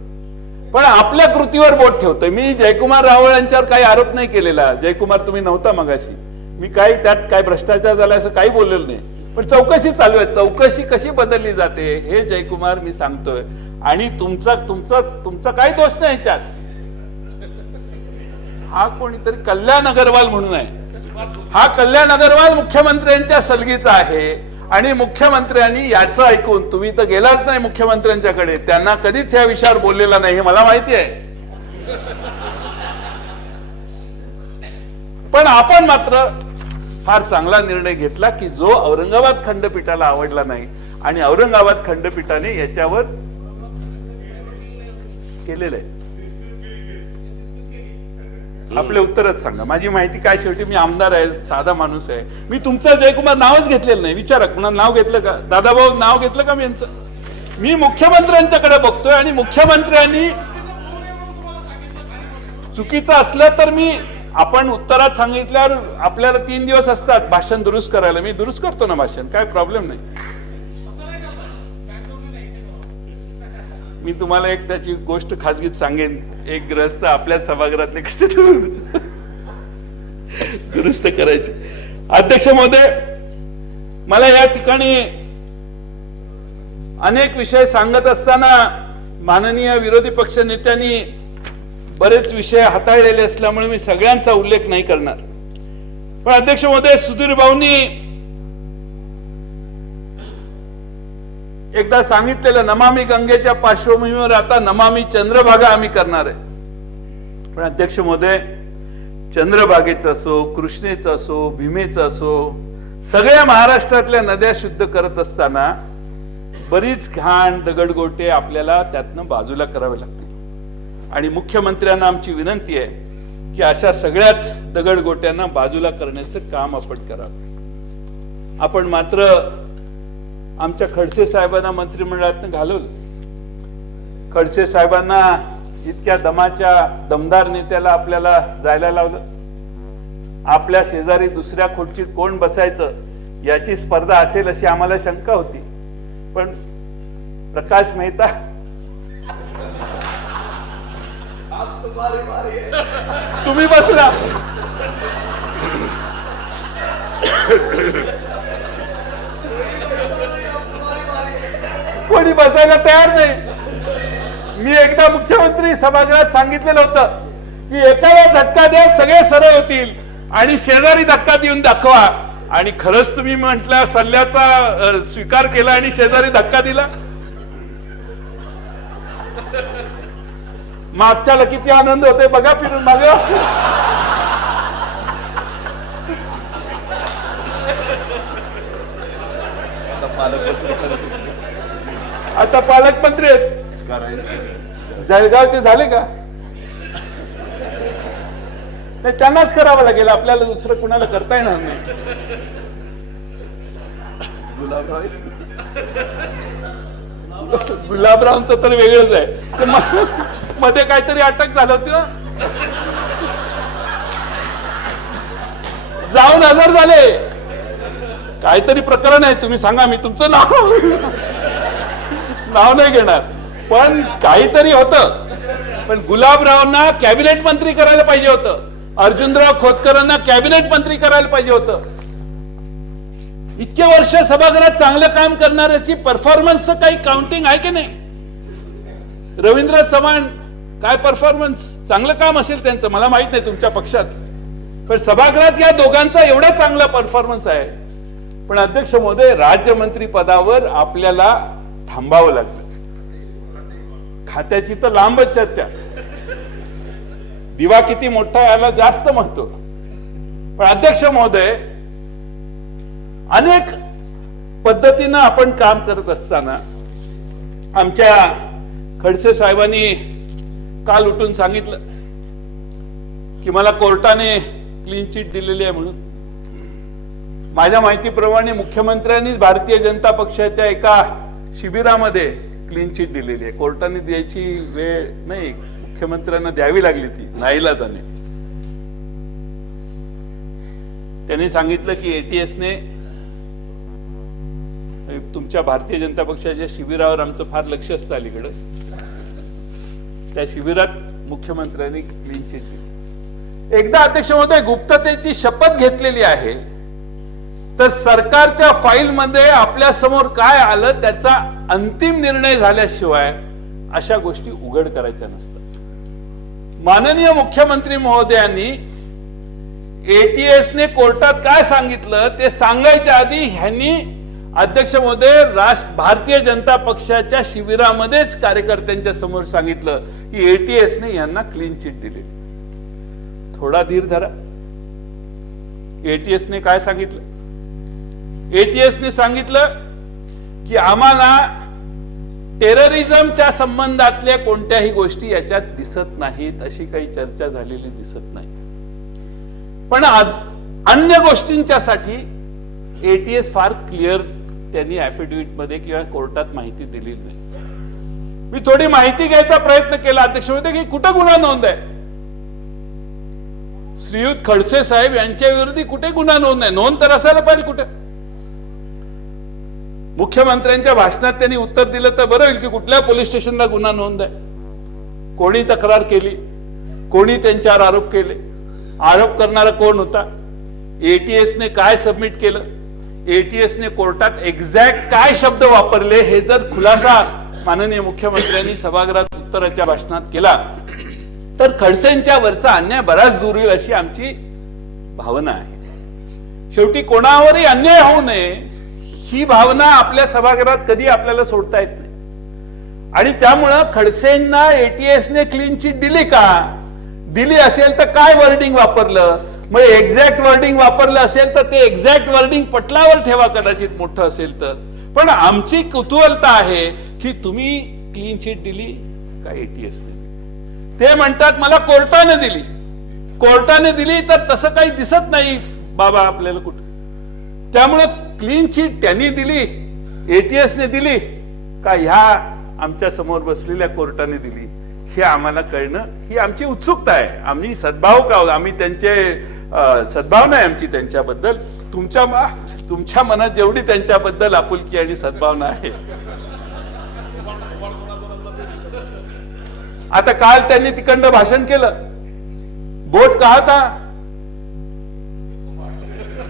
पण आपल्या कृतीवर बोट ठेवतोय. मी जयकुमार रावळ यांच्यावर काही आरोप नाही केलेला. जयकुमार, तुम्ही नव्हता मगाशी. मी काही त्यात काय भ्रष्टाचार झाला असं काही बोललेलं नाही. पण चौकशी चालू आहे. चौकशी कशी बदलली जाते हे जयकुमार मी सांगतोय. आणि तुमचा काही दोष नाही याच्यात. हा कोणीतरी कल्याण अगरवाल म्हणून आहे. हा कल्याण अगरवाल मुख्यमंत्र्यांच्या सलगीचा आहे. आणि मुख्यमंत्र्यांनी याचं ऐकून, तुम्ही तर गेलाच नाही मुख्यमंत्र्यांच्याकडे, त्यांना कधीच या विषयावर बोललेला नाही हे मला माहिती आहे. पण आपण मात्र फार चांगला निर्णय घेतला की जो औरंगाबाद खंडपीठाला आवडला नाही. आणि औरंगाबाद खंडपीठाने याच्यावर केलेलं आहे. आपले उत्तरच सांगा. माझी माहिती काय, शेवटी मी आमदार आहे, साधा माणूस आहे. मी तुमचं जयकुमार नावच घेतलेलं नाही. विचारा कुणा नाव घेतलं का, दादाभाऊ नाव घेतलं का मी यांचं. मी मुख्यमंत्र्यांच्याकडे बघतोय आणि मुख्यमंत्र्यांनी चुकीचं असलं तर आपण उत्तरात सांगितल्यावर आपल्याला 3 दिवस असतात भाषण दुरुस्त करायला. मी दुरुस्त करतो ना भाषण, काय प्रॉब्लेम नाही. मी तुम्हाला एक त्याची गोष्ट खाजगीत सांगेन. एक ग्रस्त आपल्याच सभागृहातले कसे दुरुस्त करायचे. अध्यक्ष महोदय, मला या ठिकाणी अनेक विषय सांगत असताना माननीय विरोधी पक्ष नेत्यांनी बरेच विषय हाताळलेले असल्यामुळे मी सगळ्यांचा उल्लेख नाही करणार. पण अध्यक्ष महोदय, सुधीर भाऊंनी एकदा सांगितलेलं नमामि गंगेच्या पार्श्वभूमीवर आता नमामि चंद्रभागा आम्ही करणार आहे. पण अध्यक्ष महोदय, चंद्रभागेचं असो, कृष्णेचं असो, भीमेचं असो, सगळ्या महाराष्ट्रातल्या नद्या शुद्ध करत असताना बरीच घाण दगडगोटे आपल्याला त्यातनं बाजूला करावे लागतील. आणि मुख्यमंत्र्यांना आमची विनंती आहे की अशा सगळ्याच दगडगोट्यांना बाजूला करण्याचं काम आपण करावं. आपण मात्र आमच्या खडसे साहेबांना मंत्रिमंडळातून घालवलं. खडसे साहेबांना इतक्या दमदार नेत्याला आपल्याला जायला लावलं. आपल्या शेजारी दुसऱ्या खुर्चीत कोण बसायचं याची स्पर्धा असेल अशी आम्हाला शंका होती. पण प्रकाश मेहता तुम्ही बसला. कोणी बसायला तयार नाही. मी एकदा मुख्यमंत्री सभागृहात सांगितलेलं होतं की एकाला झटका द्या, सगळे सरळ होतील, आणि शेजारी धक्का देऊन दाखवा. आणि खरंच तुम्ही म्हटल्या सल्ल्याचा स्वीकार केला आणि शेजारी धक्का दिला. मागच्याला किती आनंद होते बघा फिरून मागे. आता पालकमंत्री आहेत. जळगावचे झाले का? नाही, त्यांनाच करावं लागेल, आपल्याला दुसरं कुणाला करता येणार नाही. गुलाबरावांचं तर वेगळंच आहे. मध्ये काहीतरी अटक झालं होती ना, जाऊन हजर झाले. काहीतरी प्रकरण आहे, तुम्ही सांगा, मी तुमचं नाव नाही घेणार. पण काहीतरी होतं. पण गुलाबरावांना कॅबिनेट मंत्री करायला पाहिजे होतं. अर्जुनराव खोतकरांना कॅबिनेट मंत्री करायला पाहिजे होतं. इतके वर्ष सभागृहात चांगलं काम करणाऱ्याची परफॉर्मन्सचं काही काउंटिंग आहे की नाही? रवींद्र चव्हाण काय परफॉर्मन्स, चांगलं काम असेल त्यांचं, मला माहित नाही तुमच्या पक्षात, पण सभागृहात या दोघांचा एवढा चांगला परफॉर्मन्स आहे. पण अध्यक्ष महोदय, राज्यमंत्री पदावर आपल्याला थांबावं लागलं. खात्याची तर लांबच चर्चा, दिवा किती मोठा याला जास्त महत्व. पण अध्यक्ष महोदय, अनेक पद्धतीनं आपण काम करत असताना आमच्या खडसे साहेबांनी काल उठून सांगितलं की मला कोर्टाने क्लीन चिट दिलेली आहे म्हणून. माझ्या माहितीप्रमाणे मुख्यमंत्र्यांनीच भारतीय जनता पक्षाच्या एका शिबिरामध्ये क्लीन चिट दिलेली आहे. कोर्टाने द्यायची वेळ नाही, मुख्यमंत्र्यांना द्यावी लागली ती नाईलाजाने. त्यांनी सांगितलं की एटीएसने तुमच्या भारतीय जनता पक्षाच्या शिबिरावर आमचं फार लक्ष असतं अलीकडं, त्या शिबिरात मुख्यमंत्र्यांनी क्लीन चिट दिली. एकदा अध्यक्ष महोदय गुप्ततेची शपथ घेतलेली आहे तर सरकारच्या फाईलमध्ये आपल्या समोर काय आलं त्याचा अंतिम निर्णय झाल्याशिवाय अशा गोष्टी उघड करायच्या नसतात. माननीय मुख्यमंत्री महोदयांनी एटीएसने कोर्टात काय सांगितलं ते सांगायच्या आधी ह्यांनी अध्यक्ष महोदय भारतीय जनता पक्षाच्या शिबिरामध्येच कार्यकर्त्यांच्या समोर सांगितलं की एटीएसने यांना क्लीन चिट दिली. थोडा धीर धरा. एटीएसने काय सांगितलं? एटीएसने सांगितलं की आम्हाला टेररिझमच्या संबंधातल्या कोणत्याही गोष्टी याच्यात दिसत नाहीत, अशी काही चर्चा झालेली दिसत नाही. पण अन्य गोष्टींच्या साठी एटीएस फार क्लिअर त्यांनी ऍफिडेव्हिट मध्ये किंवा कोर्टात माहिती दिली नाही. मी थोडी माहिती घ्यायचा प्रयत्न केला अध्यक्ष महोदय की कुठं गुन्हा नोंद आहे. श्रीयुत खडसे साहेब यांच्या विरोधी कुठे गुन्हा नोंद आहे? नोंद तर असायला पाहिजे कुठे. मुख्यमंत्र्यांच्या भाषणात त्यांनी उत्तर दिलं तर बरं होईल की कुठल्या पोलीस स्टेशनला गुन्हा नोंद आहे, कोणी तक्रार केली, कोणी त्यांच्यावर आरोप केले, आरोप करणारा कोण होता, एटीएसने काय सबमिट केलं, एटीएसने कोर्टात एक्झॅक्ट काय शब्द वापरले, हे जर खुलासा माननीय मुख्यमंत्र्यांनी सभागृहात उत्तराच्या भाषणात केला तर खडसेंच्या वरचा अन्याय बराच दूर होईल अशी आमची भावना आहे. शेवटी कोणावरही अन्याय होऊ नये ही भावना आपल्या सभागृहात कधी आपल्याला सोडता येत नाही. आणि त्यामुळं खडसेंना एटीएसने क्लीन चिट दिली का? दिली असेल तर काय वर्डिंग वापरलं? मग एक्झॅक्ट वर्डिंग वापरलं असेल तर ते एक्झॅक्ट वर्डिंग पटलावर ठेवा, कदाचित मोठं असेल तर. पण आमची कुतूहलता आहे की तुम्ही क्लीन चिट दिली का एटीएसने दिली? ते म्हणतात मला कोर्टाने दिली. कोर्टाने दिली तर तसं काही दिसत नाही बाबा आपल्याला कुठं. त्यामुळे क्लीन चिट त्यांनी दिली, एटीएसने दिली का ह्या आमच्या समोर बसलेल्या कोर्टाने दिली, हे आम्हाला कळणं ही आमची उत्सुकता आहे. आम्ही सद्भाव का आम्ही त्यांचे सद्भावना आहे आमची त्यांच्याबद्दल. तुमच्या मनात जेवढी त्यांच्याबद्दल आपुलकी आणि सद्भावना आहे. आता काल त्यांनी तिकडनं भाषण केलं, बोट का था,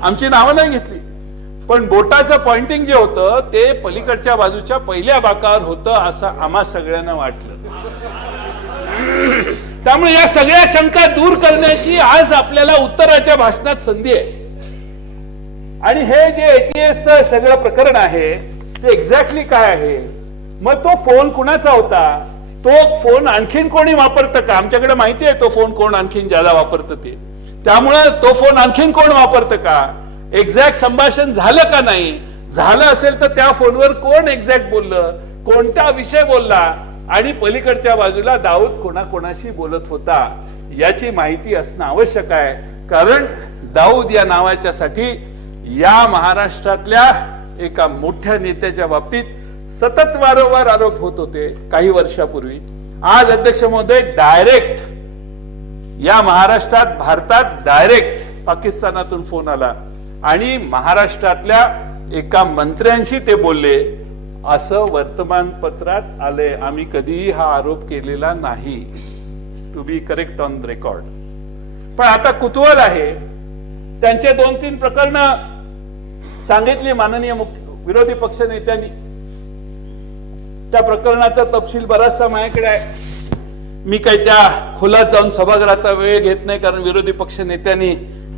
आमची नावं नाही घेतली, पण बोटाचं पॉइंटिंग जे होतं ते पलीकडच्या बाजूच्या पहिल्या बाकावर होतं असं आम्हा सगळ्यांना वाटलं. त्यामुळे या सगळ्या शंका दूर करण्याची आज आपल्याला उत्तराच्या भाषणात संधी आहे. आणि हे जे एटीएस सगळं प्रकरण आहे ते एक्झॅक्टली काय आहे? मग तो फोन कुणाचा होता? तो फोन आणखीन कोणी वापरतं का? आमच्याकडे माहिती आहे तो फोन कोण आणखीन ज्यादा वापरतं ते. त्यामुळे तो फोन आणखीन कोण वापरतं का? एक्झॅक्ट संभाषण झालं का नाही? झालं असेल तर त्या फोनवर कोण एक्झॅक्ट बोललं, कोणता विषय बोलला, आणि पलीकडच्या बाजूला दाऊद कोणाकोणाशी बोलत होता याची माहिती असणं आवश्यक आहे. कारण दाऊद या नावाच्या साठी या महाराष्ट्रातल्या एका मोठ्या नेत्याच्या बाबतीत सतत वारंवार आरोप होत होते काही वर्षापूर्वी. आज अध्यक्ष महोदय डायरेक्ट या महाराष्ट्रात भारतात डायरेक्ट पाकिस्तानातून फोन आला आणि महाराष्ट्रातल्या एका मंत्र्यांशी ते बोलले असं वर्तमानपत्रात आले. आम्ही कधीही हा आरोप केलेला नाही, to be correct on record. पण आता कुतूहल आहे, त्यांचे 2-3 प्रकरणं सांगितली माननीय विरोधी पक्ष नेत्यांनी. त्या प्रकरणाचा तपशील बराचसा माझ्याकडे आहे. मी काही त्या खोलात जाऊन सभागृहाचा वेळ घेत नाही कारण विरोधी पक्ष नेत्यांनी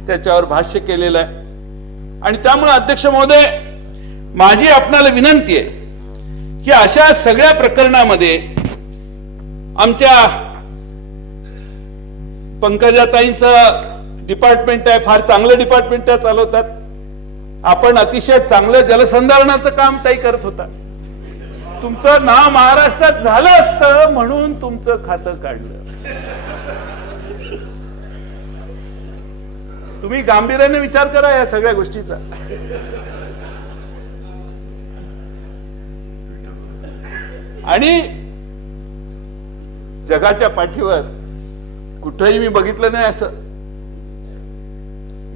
त्याच्यावर भाष्य केलेलं आहे. आणि त्यामुळे अध्यक्ष महोदय माझी आपणाला विनंती आहे की अशा सगळ्या प्रकरणामध्ये आमच्या पंकजाताईंचं डिपार्टमेंट आहे, फार चांगलं डिपार्टमेंट त्या चालवतात. आपण अतिशय चांगलं जलसंधारणाचं काम ताई करत होता. तुमचं नाव महाराष्ट्रात झालं असतं म्हणून तुमचं खातं काढलं. तुम्ही गांभीर्याने विचार करा या सगळ्या गोष्टीचा. आणि जगाच्या पाठीवर कुठेही मी बघितलं नाही असं.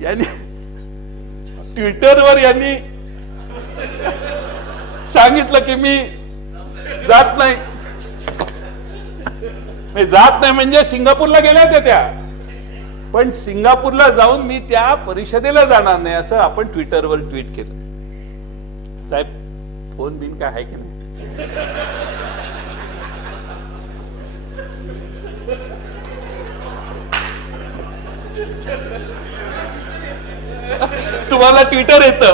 यांनी ट्विटरवर यांनी सांगितलं की मी जात नाही. जात नाही म्हणजे सिंगापूरला गेल्या होत्या त्या. पण सिंगापूरला जाऊन मी त्या परिषदेला जाणार नाही असं आपण ट्विटरवर ट्विट केलं. साहेब फोन बिन काय आहे की नाही? तुम्हाला ट्विटर येतं.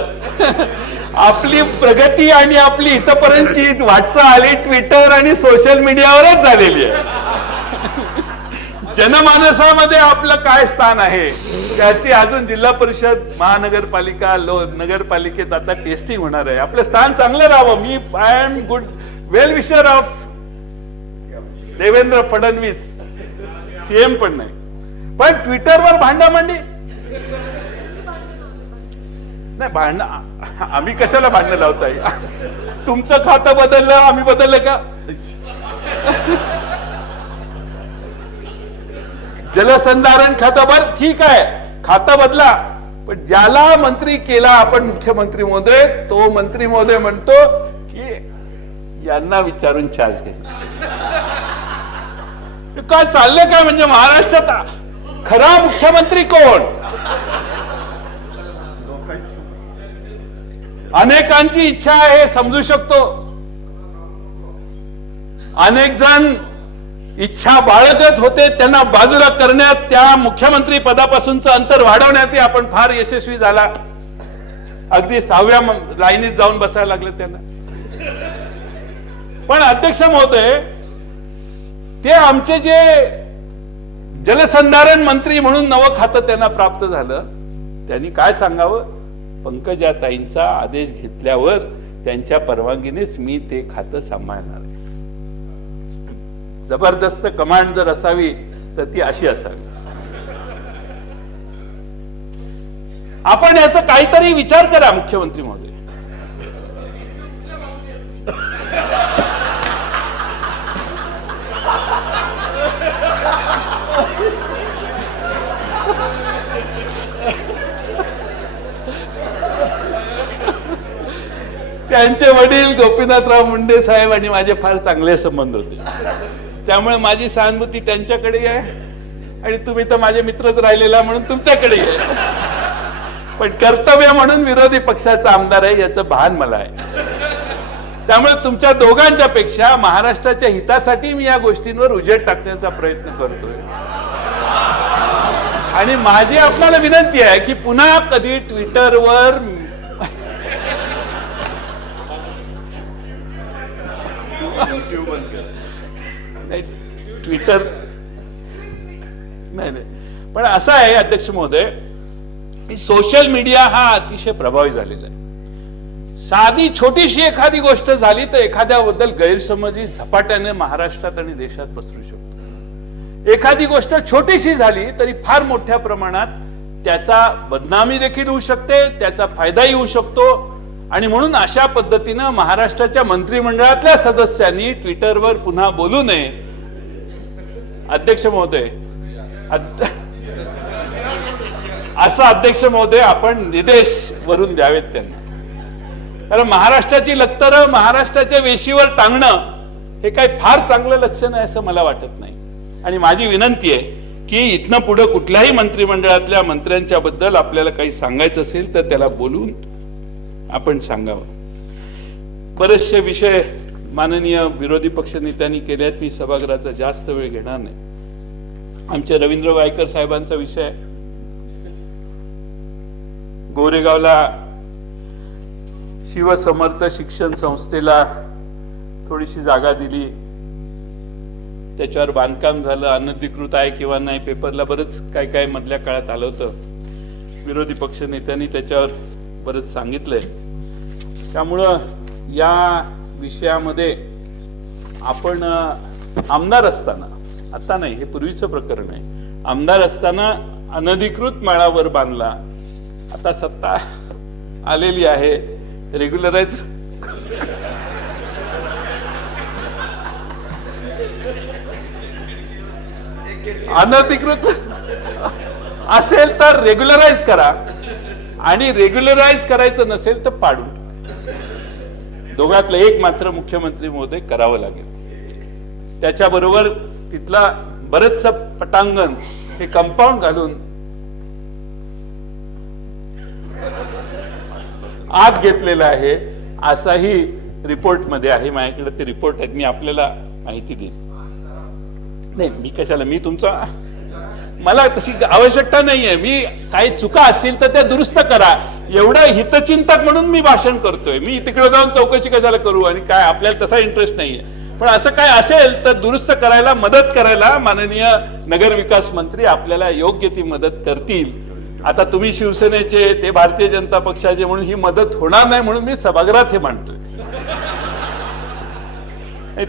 आपली प्रगती आणि आपली इथपर्यंतची वाटचाल ही ट्विटर आणि सोशल मीडियावरच झालेली आहे. जनमानसामध्ये आपलं काय स्थान आहे त्याची अजून जिल्हा परिषद, महानगरपालिका, नगरपालिकेत आता टेस्टिंग होणार आहे. आपलं स्थान चांगलं राहावं. मी I am good well wisher of Devendra Fadnavis, CM पण नाही, पण ट्विटरवर भांडाभांडी नाही. भांडण आम्ही कशाला भांडणं लावताय? तुमचं खातं बदललं, आम्ही बदललं का? जलसंधारण खातं बरं ठीक आहे, खातं बदला, पण ज्याला मंत्री केला आपण मुख्यमंत्री महोदय, तो मंत्री महोदय म्हणतो की यांना विचारून चार्ज घ्या. काय चाललंय काय? म्हणजे महाराष्ट्रात खरा मुख्यमंत्री कोण? अनेकांची इच्छा आहे, समजू शकतो. अनेक जण इच्छा बाळगत होते, त्यांना बाजूला करण्यात, त्या मुख्यमंत्री पदापासूनचं अंतर वाढवण्यात आपण फार यशस्वी झाला. अगदी 6व्या लाईनीत जाऊन बसायला लागले त्यांना. पण अध्यक्ष महोदय, ते आमचे जे जलसंधारण मंत्री म्हणून नवं खातं त्यांना प्राप्त झालं, त्यांनी काय सांगावं? पंकजाताईंचा आदेश घेतल्यावर त्यांच्या परवानगीनेच मी ते खातं सांभाळणार आहे. जबरदस्त कमांड जर असावी तर ती अशी असावी. आपण याचा काहीतरी विचार करा मुख्यमंत्री महोदय. त्यांचे वडील गोपीनाथराव मुंडे साहेब आणि माझे फार चांगले संबंध होते, त्यामुळे माझी सहानुभूती त्यांच्याकडे आहे आणि तुम्ही तर माझे मित्रच राहिलेला म्हणून तुमच्याकडे आहे. पण कर्तव्य म्हणून विरोधी पक्षाचा आमदार आहे याचं भान मला आहे. त्यामुळे तुमच्या दोघांच्या पेक्षा महाराष्ट्राच्या हितासाठी मी या गोष्टींवर उजेड टाकण्याचा प्रयत्न करतोय. आणि माझी आपल्याला विनंती आहे की पुन्हा कधी ट्विटरवर ट्विटर नाही, पण असं आहे अध्यक्ष महोदय, सोशल मीडिया हा अतिशय प्रभावी झालेला आहे. साधी छोटीशी एखादी गोष्ट झाली तर एखाद्याबद्दल गैरसमजी झपाट्याने महाराष्ट्रात आणि देशात पसरू शकतो. एखादी गोष्ट छोटीशी झाली तरी फार मोठ्या प्रमाणात त्याचा बदनामी देखील होऊ शकते, त्याचा फायदाही होऊ शकतो. आणि म्हणून अशा पद्धतीनं महाराष्ट्राच्या मंत्रिमंडळातल्या सदस्यांनी ट्विटरवर पुन्हा बोलू नये. अध्यक्ष महोदय, असं अध्यक्ष महोदय आपण निर्देश वरून द्यावेत त्यांना. कारण महाराष्ट्राची लक्तर महाराष्ट्राच्या वेशीवर टांगणं हे काही फार चांगलं लक्षण आहे असं मला वाटत नाही. आणि माझी विनंती आहे की इथनं पुढे कुठल्याही मंत्रिमंडळातल्या मंत्र्यांच्या बद्दल आपल्याला काही सांगायचं असेल तर त्याला बोलून आपण सांगावं. बरेचसे विषय माननीय विरोधी पक्ष नेत्यांनी केल्यात, मी सभागृहाचा जास्त वेळ घेणार नाही. आमचे रवींद्र वायकर साहेबांचा विषय, गोरेगावला शिवसमर्थ शिक्षण संस्थेला थोडीशी जागा दिली, त्याच्यावर बांधकाम झालं, अनधिकृत आहे किंवा नाही, पेपरला बरंच काय काय मधल्या काळात आलं होतं. विरोधी पक्ष नेत्यांनी त्याच्यावर बरंच सांगितलंय. त्यामुळं या विषयामध्ये आपण आमदार असताना, आता नाही, हे पूर्वीचं प्रकरण आहे, आमदार असताना अनधिकृत माळावर बांधला, आता सत्ता आलेली आहे, रेग्युलराइज अनधिकृत असेल तर रेग्युलराइज करा, आणि रेग्युलराइज करायचं नसेल तर पाडून टाका. दोघातलं एक मात्र मुख्यमंत्री महोदय करावं लागेल. त्याच्याबरोबर तिथला बरचसं पटांगण हे कंपाऊंड घालून आत घेतलेलं आहे असाही रिपोर्टमध्ये आहे. माझ्याकडे ते रिपोर्ट आहेत, मी आपल्याला माहिती देईन. नाही मी कशाला, मी तुमचा, मला तशी आवश्यकता नाहीये. मी काही चुका असतील तर त्या दुरुस्त करा एवढं हितचिंतक म्हणून मी भाषण करतोय. मी तिकडे जाऊन चौकशी कशाला करू आणि काय, आपल्याला तसा इंटरेस्ट नाहीये. पण असं काय असेल तर दुरुस्त करायला, मदत करायला माननीय नगर विकास मंत्री आपल्याला योग्य ती मदत करतील. आता तुम्ही शिवसेनेचे, ते भारतीय जनता पक्षाचे, म्हणून ही मदत होणार नाही म्हणून मी सभागृहात हे मांडतोय.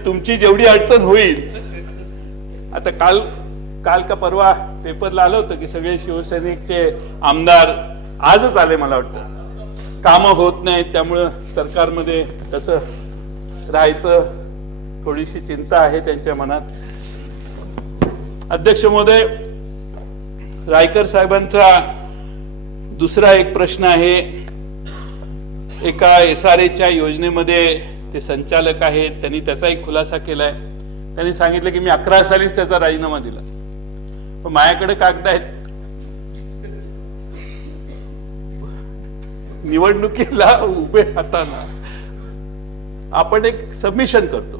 तुमची जेवढी अडचण होईल, आता काल का परवा पेपरला आलं होतं की सगळे शिवसैनिकचे आमदार आजच आले, मला वाटतं कामं होत नाहीत, त्यामुळं सरकारमध्ये कसं राहायचं थोडीशी चिंता आहे त्यांच्या मनात. अध्यक्ष महोदय, रायकर साहेबांचा दुसरा एक प्रश्न आहे. एका SRAच्या योजनेमध्ये ते संचालक आहेत, त्यांनी त्याचा एक खुलासा केलाय. त्यांनी सांगितलं की मी 11 सालीच त्याचा राजीनामा दिला. पण माझ्याकडे कागद आहेत, निवडणुकीला उभे राहताना आपण एक सबमिशन करतो,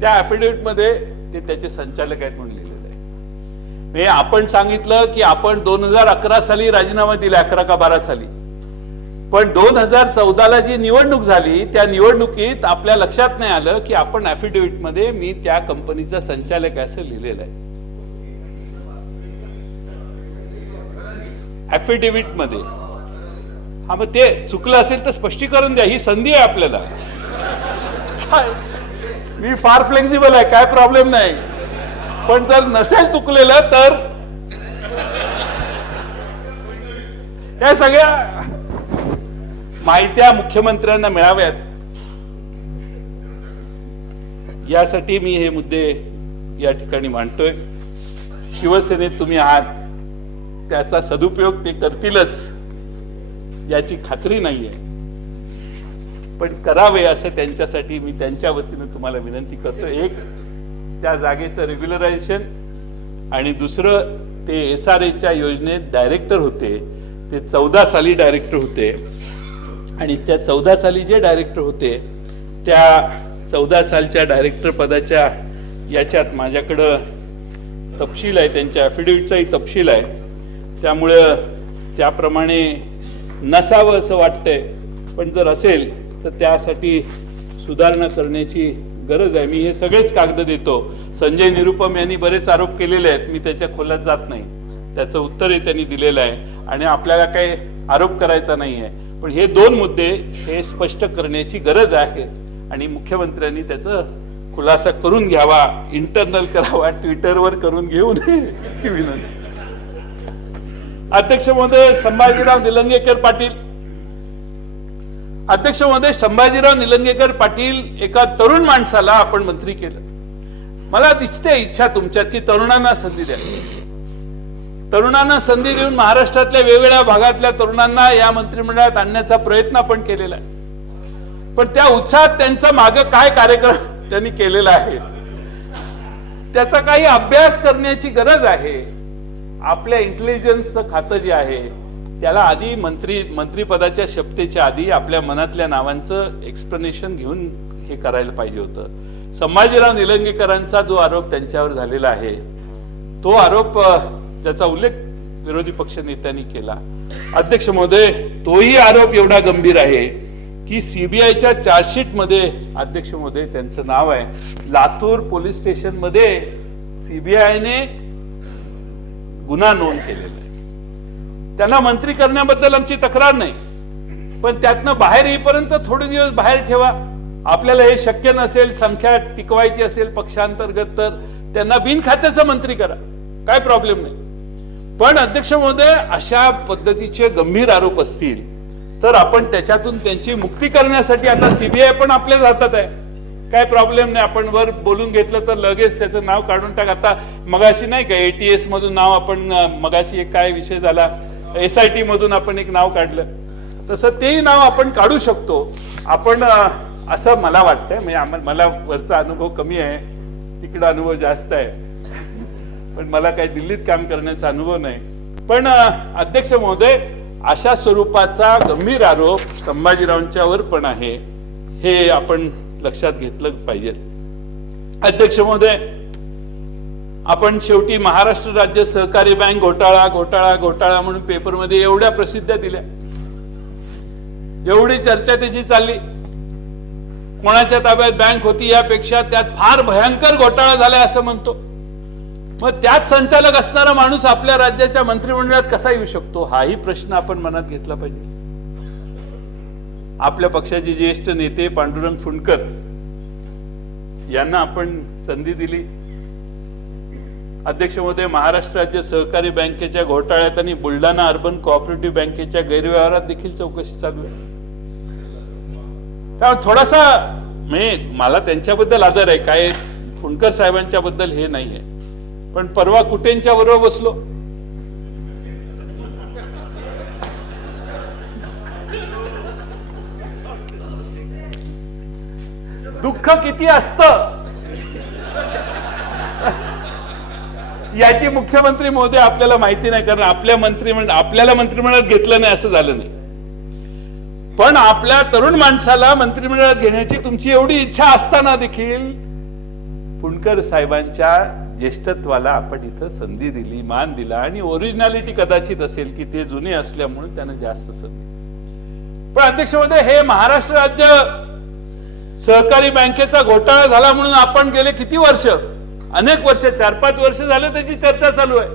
त्या ऍफिडेव्हिट मध्ये ते त्याचे संचालक आहेत म्हणून लिहिलेलं आहे. म्हणजे आपण सांगितलं की आपण 2011 साली राजीनामा दिला, 11 का 12 साली, पण 2014ला जी निवडणूक झाली त्या निवडणुकीत आपल्या लक्षात नाही आलं की आपण ऍफिडेव्हिट मध्ये मी त्या कंपनीचा संचालक आहे असं लिहिलेलं आहे. ऍफिडेव्हिट मध्ये. हा, मग ते चुकलं असेल तर स्पष्टीकरण द्या, ही संधी आहे आपल्याला. मी फार फ्लेक्झिबल आहे, काय प्रॉब्लेम नाही. पण जर नसेल चुकलेलं तर त्या सगळ्या माहित्या मुख्यमंत्र्यांना मिळाव्यात, यासाठी मी हे मुद्दे या ठिकाणी मांडतोय. शिवसेनेत तुम्ही आहात, त्याचा सदुपयोग ते करतीलच याची खात्री नाहीये, पण करावे असं त्यांच्यासाठी मी त्यांच्या वतीनं तुम्हाला विनंती करतो. एक, त्या जागेचं रेग्युलरायझेशन, आणि दुसरं ते SRAच्या योजनेत डायरेक्टर होते, ते 14 साली डायरेक्टर होते, आणि त्या 14 साली जे डायरेक्टर होते त्या 14 सालच्या डायरेक्टर पदाच्या याच्यात माझ्याकडं तपशील आहे, त्यांच्या ॲफिडेव्हिटचाही तपशील आहे. त्यामुळं त्याप्रमाणे नसावं असं वाटतंय, पण जर असेल तर त्यासाठी सुधारणा करण्याची गरज आहे. मी हे सगळेच कागद देतो. संजय निरुपम यांनी बरेच आरोप केलेले आहेत, मी त्याच्या खोलात जात नाही, त्याचं उत्तरही त्यांनी दिलेलं आहे आणि आपल्याला काही आरोप करायचा नाही आहे. पण हे दोन मुद्दे हे स्पष्ट करण्याची गरज आहे आणि मुख्यमंत्र्यांनी त्याचा खुलासा करून घ्यावा, इंटरनल करावा, ट्विटरवर करून घेऊ नये ही विनंती. अध्यक्ष महोदय, संभाजीराव निलंगेकर पाटील. अध्यक्ष महोदय, संभाजीराव निलंगेकर पाटील एका तरुण माणसाला आपण मंत्री केलं. मला दिसते इच्छा तुमच्यात की तरुणांना संधी द्या. तरुणांना संधी देऊन महाराष्ट्रातल्या वेगवेगळ्या भागातल्या तरुणांना या मंत्रिमंडळात आणण्याचा प्रयत्न आपण केलेला आहे. पण त्या उत्साहात त्यांचा मागे काय कार्यक्रम त्यांनी केलेला आहे त्याचा काही अभ्यास करण्याची गरज आहे. आपल्या इंटेलिजन्सचं खातं जे आहे त्याला आधी मंत्रिपदाच्या शपथेच्या आधी आपल्या मनातल्या नावांचं एक्सप्लेनेशन घेऊन हे करायला पाहिजे होतं. संभाजीराव निलंगेकरांचा जो आरोप त्यांच्यावर झालेला आहे तो आरोप ज्याचा उल्लेख विरोधी पक्ष नेत्यांनी केला, अध्यक्ष महोदय, तोही आरोप एवढा गंभीर आहे की सीबीआयच्या चार्जशीट मध्ये अध्यक्ष महोदय त्यांचं नाव आहे. लातूर पोलीस स्टेशन मध्ये सीबीआयने गुन्हा नोंद केलेला आहे. त्यांना मंत्री करण्याबद्दल आमची तक्रार नाही, पण त्यातनं बाहेर येईपर्यंत थोडे दिवस बाहेर ठेवा. आपल्याला हे शक्य नसेल, संख्या टिकवायची असेल पक्षांतर्गत, तर त्यांना बिनखात्याचा मंत्री करा, काय प्रॉब्लेम नाही. पण अध्यक्ष महोदय, अशा पद्धतीचे गंभीर आरोप असतील तर आपण त्याच्यातून त्यांची मुक्ती करण्यासाठी आता सीबीआय पण आपल्याच हातात आहे, काय प्रॉब्लेम नाही. आपण वर बोलून घेतलं तर लगेच त्याचं नाव काढून टाक. आता मगाशी नाही का ATS मधून नाव आपण, मगाशी एक काय विषय झाला, SIT मधून आपण एक नाव काढलं, तसं तेही नाव आपण काढू शकतो. आपण असं मला वाटतंय, म्हणजे मला वरचा अनुभव कमी आहे, तिकडं अनुभव जास्त आहे, पण मला काही दिल्लीत काम करण्याचा अनुभव नाही. पण अध्यक्ष महोदय, अशा स्वरूपाचा गंभीर आरोप संभाजीरावांच्यावर पण आहे, हे आपण लक्षात घेतलं पाहिजे. अध्यक्ष महोदय, आपण शेवटी महाराष्ट्र राज्य सहकारी बँक घोटाळा घोटाळा घोटाळा म्हणून पेपरमध्ये एवढ्या प्रसिद्ध्या दिल्या, एवढी चर्चा त्याची चालली. कोणाच्या ताब्यात बँक होती यापेक्षा त्यात फार भयंकर घोटाळा झालाय असं म्हणतो. मग त्यात संचालक असणारा माणूस आपल्या राज्याच्या मंत्रिमंडळात कसा येऊ शकतो, हाही प्रश्न आपण मनात घेतला पाहिजे. आपल्या पक्षाचे ज्येष्ठ नेते पांडुरंग फुंडकर यांना आपण संधी दिली. अध्यक्ष महोदय, महाराष्ट्र राज्य सहकारी बँकेच्या घोटाळ्यात आणि बुलढाणा अर्बन कोऑपरेटिव्ह बँकेच्या गैरव्यवहारात देखील चौकशी चालू आहे. त्यामुळे थोडासा मला त्यांच्याबद्दल आदर आहे, काय फुंडकर साहेबांच्या बद्दल हे नाहीये. पण परवा कुटेंच्या बरोबर बसलो, दुःख किती असतं याची मुख्यमंत्री महोदय आपल्याला माहिती नाही, कारण आपल्याला मंत्रिमंडळात घेतलं नाही असं झालं नाही. पण आपल्या तरुण माणसाला मंत्रिमंडळात घेण्याची तुमची एवढी इच्छा असताना देखील फुंडकर साहेबांच्या ज्येष्ठत्वाला आपण इथं संधी दिली, मान दिला. आणि ओरिजिनॅलिटी कदाचित असेल की ते जुने असल्यामुळे त्यानं जास्त संधी. पण अध्यक्ष महोदय, हे महाराष्ट्र राज्य सहकारी बँकेचा घोटाळा झाला म्हणून आपण गेले किती वर्ष, अनेक वर्ष, 4-5 वर्ष झाले त्याची चर्चा चालू आहे.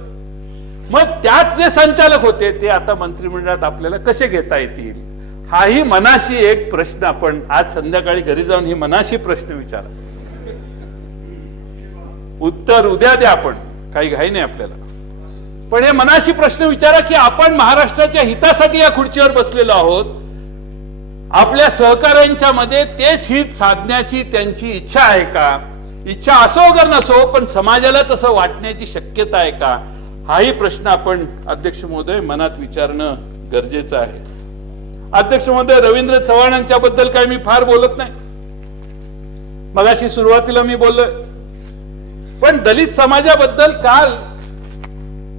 मग त्यात जे संचालक होते ते आता मंत्रिमंडळात आपल्याला कसे घेता येतील, हाही मनाशी एक प्रश्न आपण आज संध्याकाळी घरी जाऊन ही मनाशी प्रश्न विचारा. उत्तर उद्या द्या, आपण काही घाई नाही आपल्याला. पण हे मनाशी प्रश्न विचारा की आपण महाराष्ट्राच्या हितासाठी या खुर्चीवर बसलेलो आहोत. आपल्या सहकाऱ्यांच्या मध्ये तेच हित साधण्याची त्यांची इच्छा आहे का? इच्छा असो अगर नसो, पण समाजाला तसं वाटण्याची शक्यता आहे का? हाही प्रश्न आपण अध्यक्ष महोदय मनात विचारणं गरजेचं आहे. अध्यक्ष महोदय, रवींद्र चव्हाणांच्या बद्दल काही मी फार बोलत नाही, मगाशी सुरुवातीला मी बोललोय. पण दलित समाजाबद्दल काल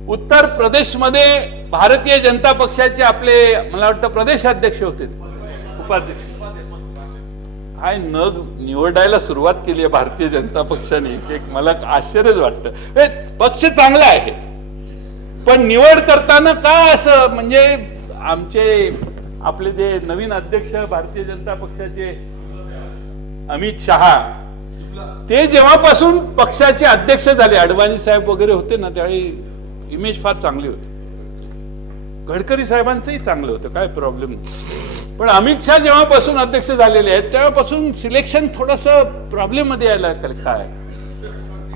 उत्तर प्रदेशमध्ये भारतीय जनता पक्षाचे आपले मला वाटतं प्रदेशाध्यक्ष होते, उपाध्यक्ष, हाय नग निवडायला सुरुवात केली आहे भारतीय जनता पक्षाने. एक मला आश्चर्यच वाटतं. पक्ष चांगला आहे पण निवड करताना का असं, म्हणजे आपले जे नवीन अध्यक्ष भारतीय जनता पक्षाचे अमित शहा, ते जेव्हापासून पक्षाचे अध्यक्ष झाले, अडवाणी साहेब वगैरे होते ना, त्यावेळी इमेज फार चांगली होती. गडकरी साहेबांचंही चांगलं होतं, काय प्रॉब्लेम नाही. पण अमित शहा जेव्हापासून अध्यक्ष झालेले आहेत तेव्हापासून सिलेक्शन थोडस प्रॉब्लेम मध्ये यायला काय.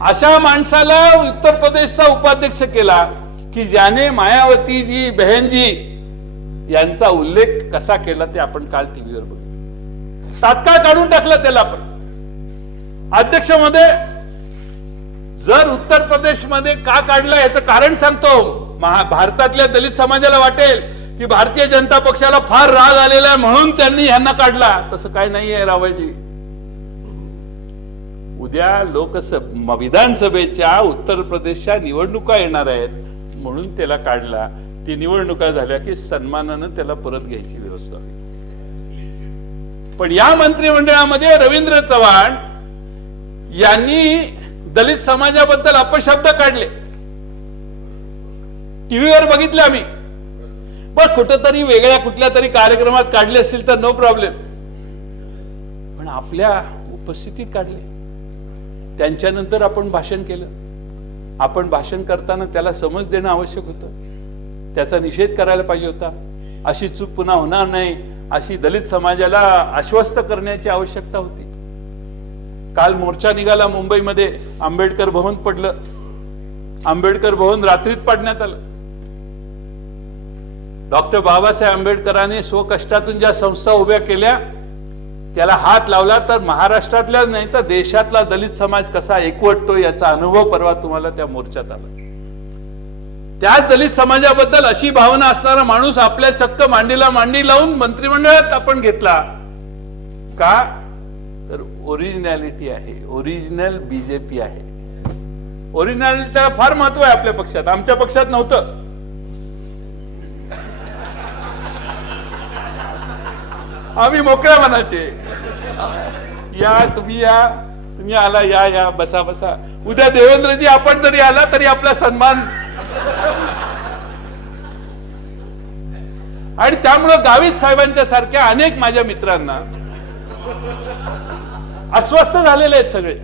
अशा माणसाला उत्तर प्रदेशचा उपाध्यक्ष केला की ज्याने मायावतीजी बहनजी यांचा उल्लेख कसा केला ते आपण काल टीव्हीवर बघितलं. तात्काळ काढून टाकलं त्याला. आपण अध्यक्ष मध्ये जर उत्तर प्रदेशमध्ये का काढलं याचं कारण सांगतो. भारतातल्या दलित समाजाला वाटेल की भारतीय जनता पक्षाला फार राग आलेला आहे म्हणून त्यांनी ह्यांना काढला. तसं काय नाहीये रावळजी. उद्या विधानसभेच्या उत्तर प्रदेशच्या निवडणुका येणार आहेत म्हणून त्याला काढला. ती निवडणुका झाल्या की सन्मानानं त्याला परत घ्यायची व्यवस्था होईल. पण या मंत्रिमंडळामध्ये रवींद्र चव्हाण यांनी दलित समाजाबद्दल अपशब्द काढले. टीव्हीवर बघितले आम्ही. पण कुठंतरी वेगळ्या कुठल्या तरी कार्यक्रमात काढले असतील तर नो प्रॉब्लेम, पण आपल्या उपस्थितीत काढले. त्यांच्यानंतर आपण भाषण केलं. आपण भाषण करताना त्याला समज देणं आवश्यक होतं, त्याचा निषेध करायला पाहिजे होता. अशी चूक पुन्हा होणार नाही अशी दलित समाजाला आश्वस्त करण्याची आवश्यकता होती. काल मोर्चा निघाला मुंबईमध्ये, आंबेडकर भवन पडलं. आंबेडकर भवन रात्रीत पाडण्यात आलं. डॉक्टर बाबासाहेब आंबेडकरांनी स्वकष्टातून ज्या संस्था उभ्या केल्या त्याला हात लावला तर महाराष्ट्रातल्या नाही तर देशातला दलित समाज कसा एकवटतो याचा अनुभव परवा तुम्हाला त्या मोर्चात आला. त्याच दलित समाजाबद्दल अशी भावना असणारा माणूस आपल्या चक्क मांडीला मांडी लावून मंत्रिमंडळात आपण घेतला का? तर ओरिजिनॅलिटी आहे, ओरिजिनल बीजेपी आहे. ओरिजिनॅलिटीला फार महत्व आहे आपल्या पक्षात. आमच्या पक्षात नव्हतं. आम्ही मोकळ्या मनाचे. या तुम्ही आला, या बसा बसा. उद्या देवेंद्रजी आपण जरी आला तरी आपला सन्मान. आणि त्यामुळं गावित साहेबांच्या सारख्या अनेक माझ्या मित्रांना अस्वस्थ झालेले आहेत सगळे.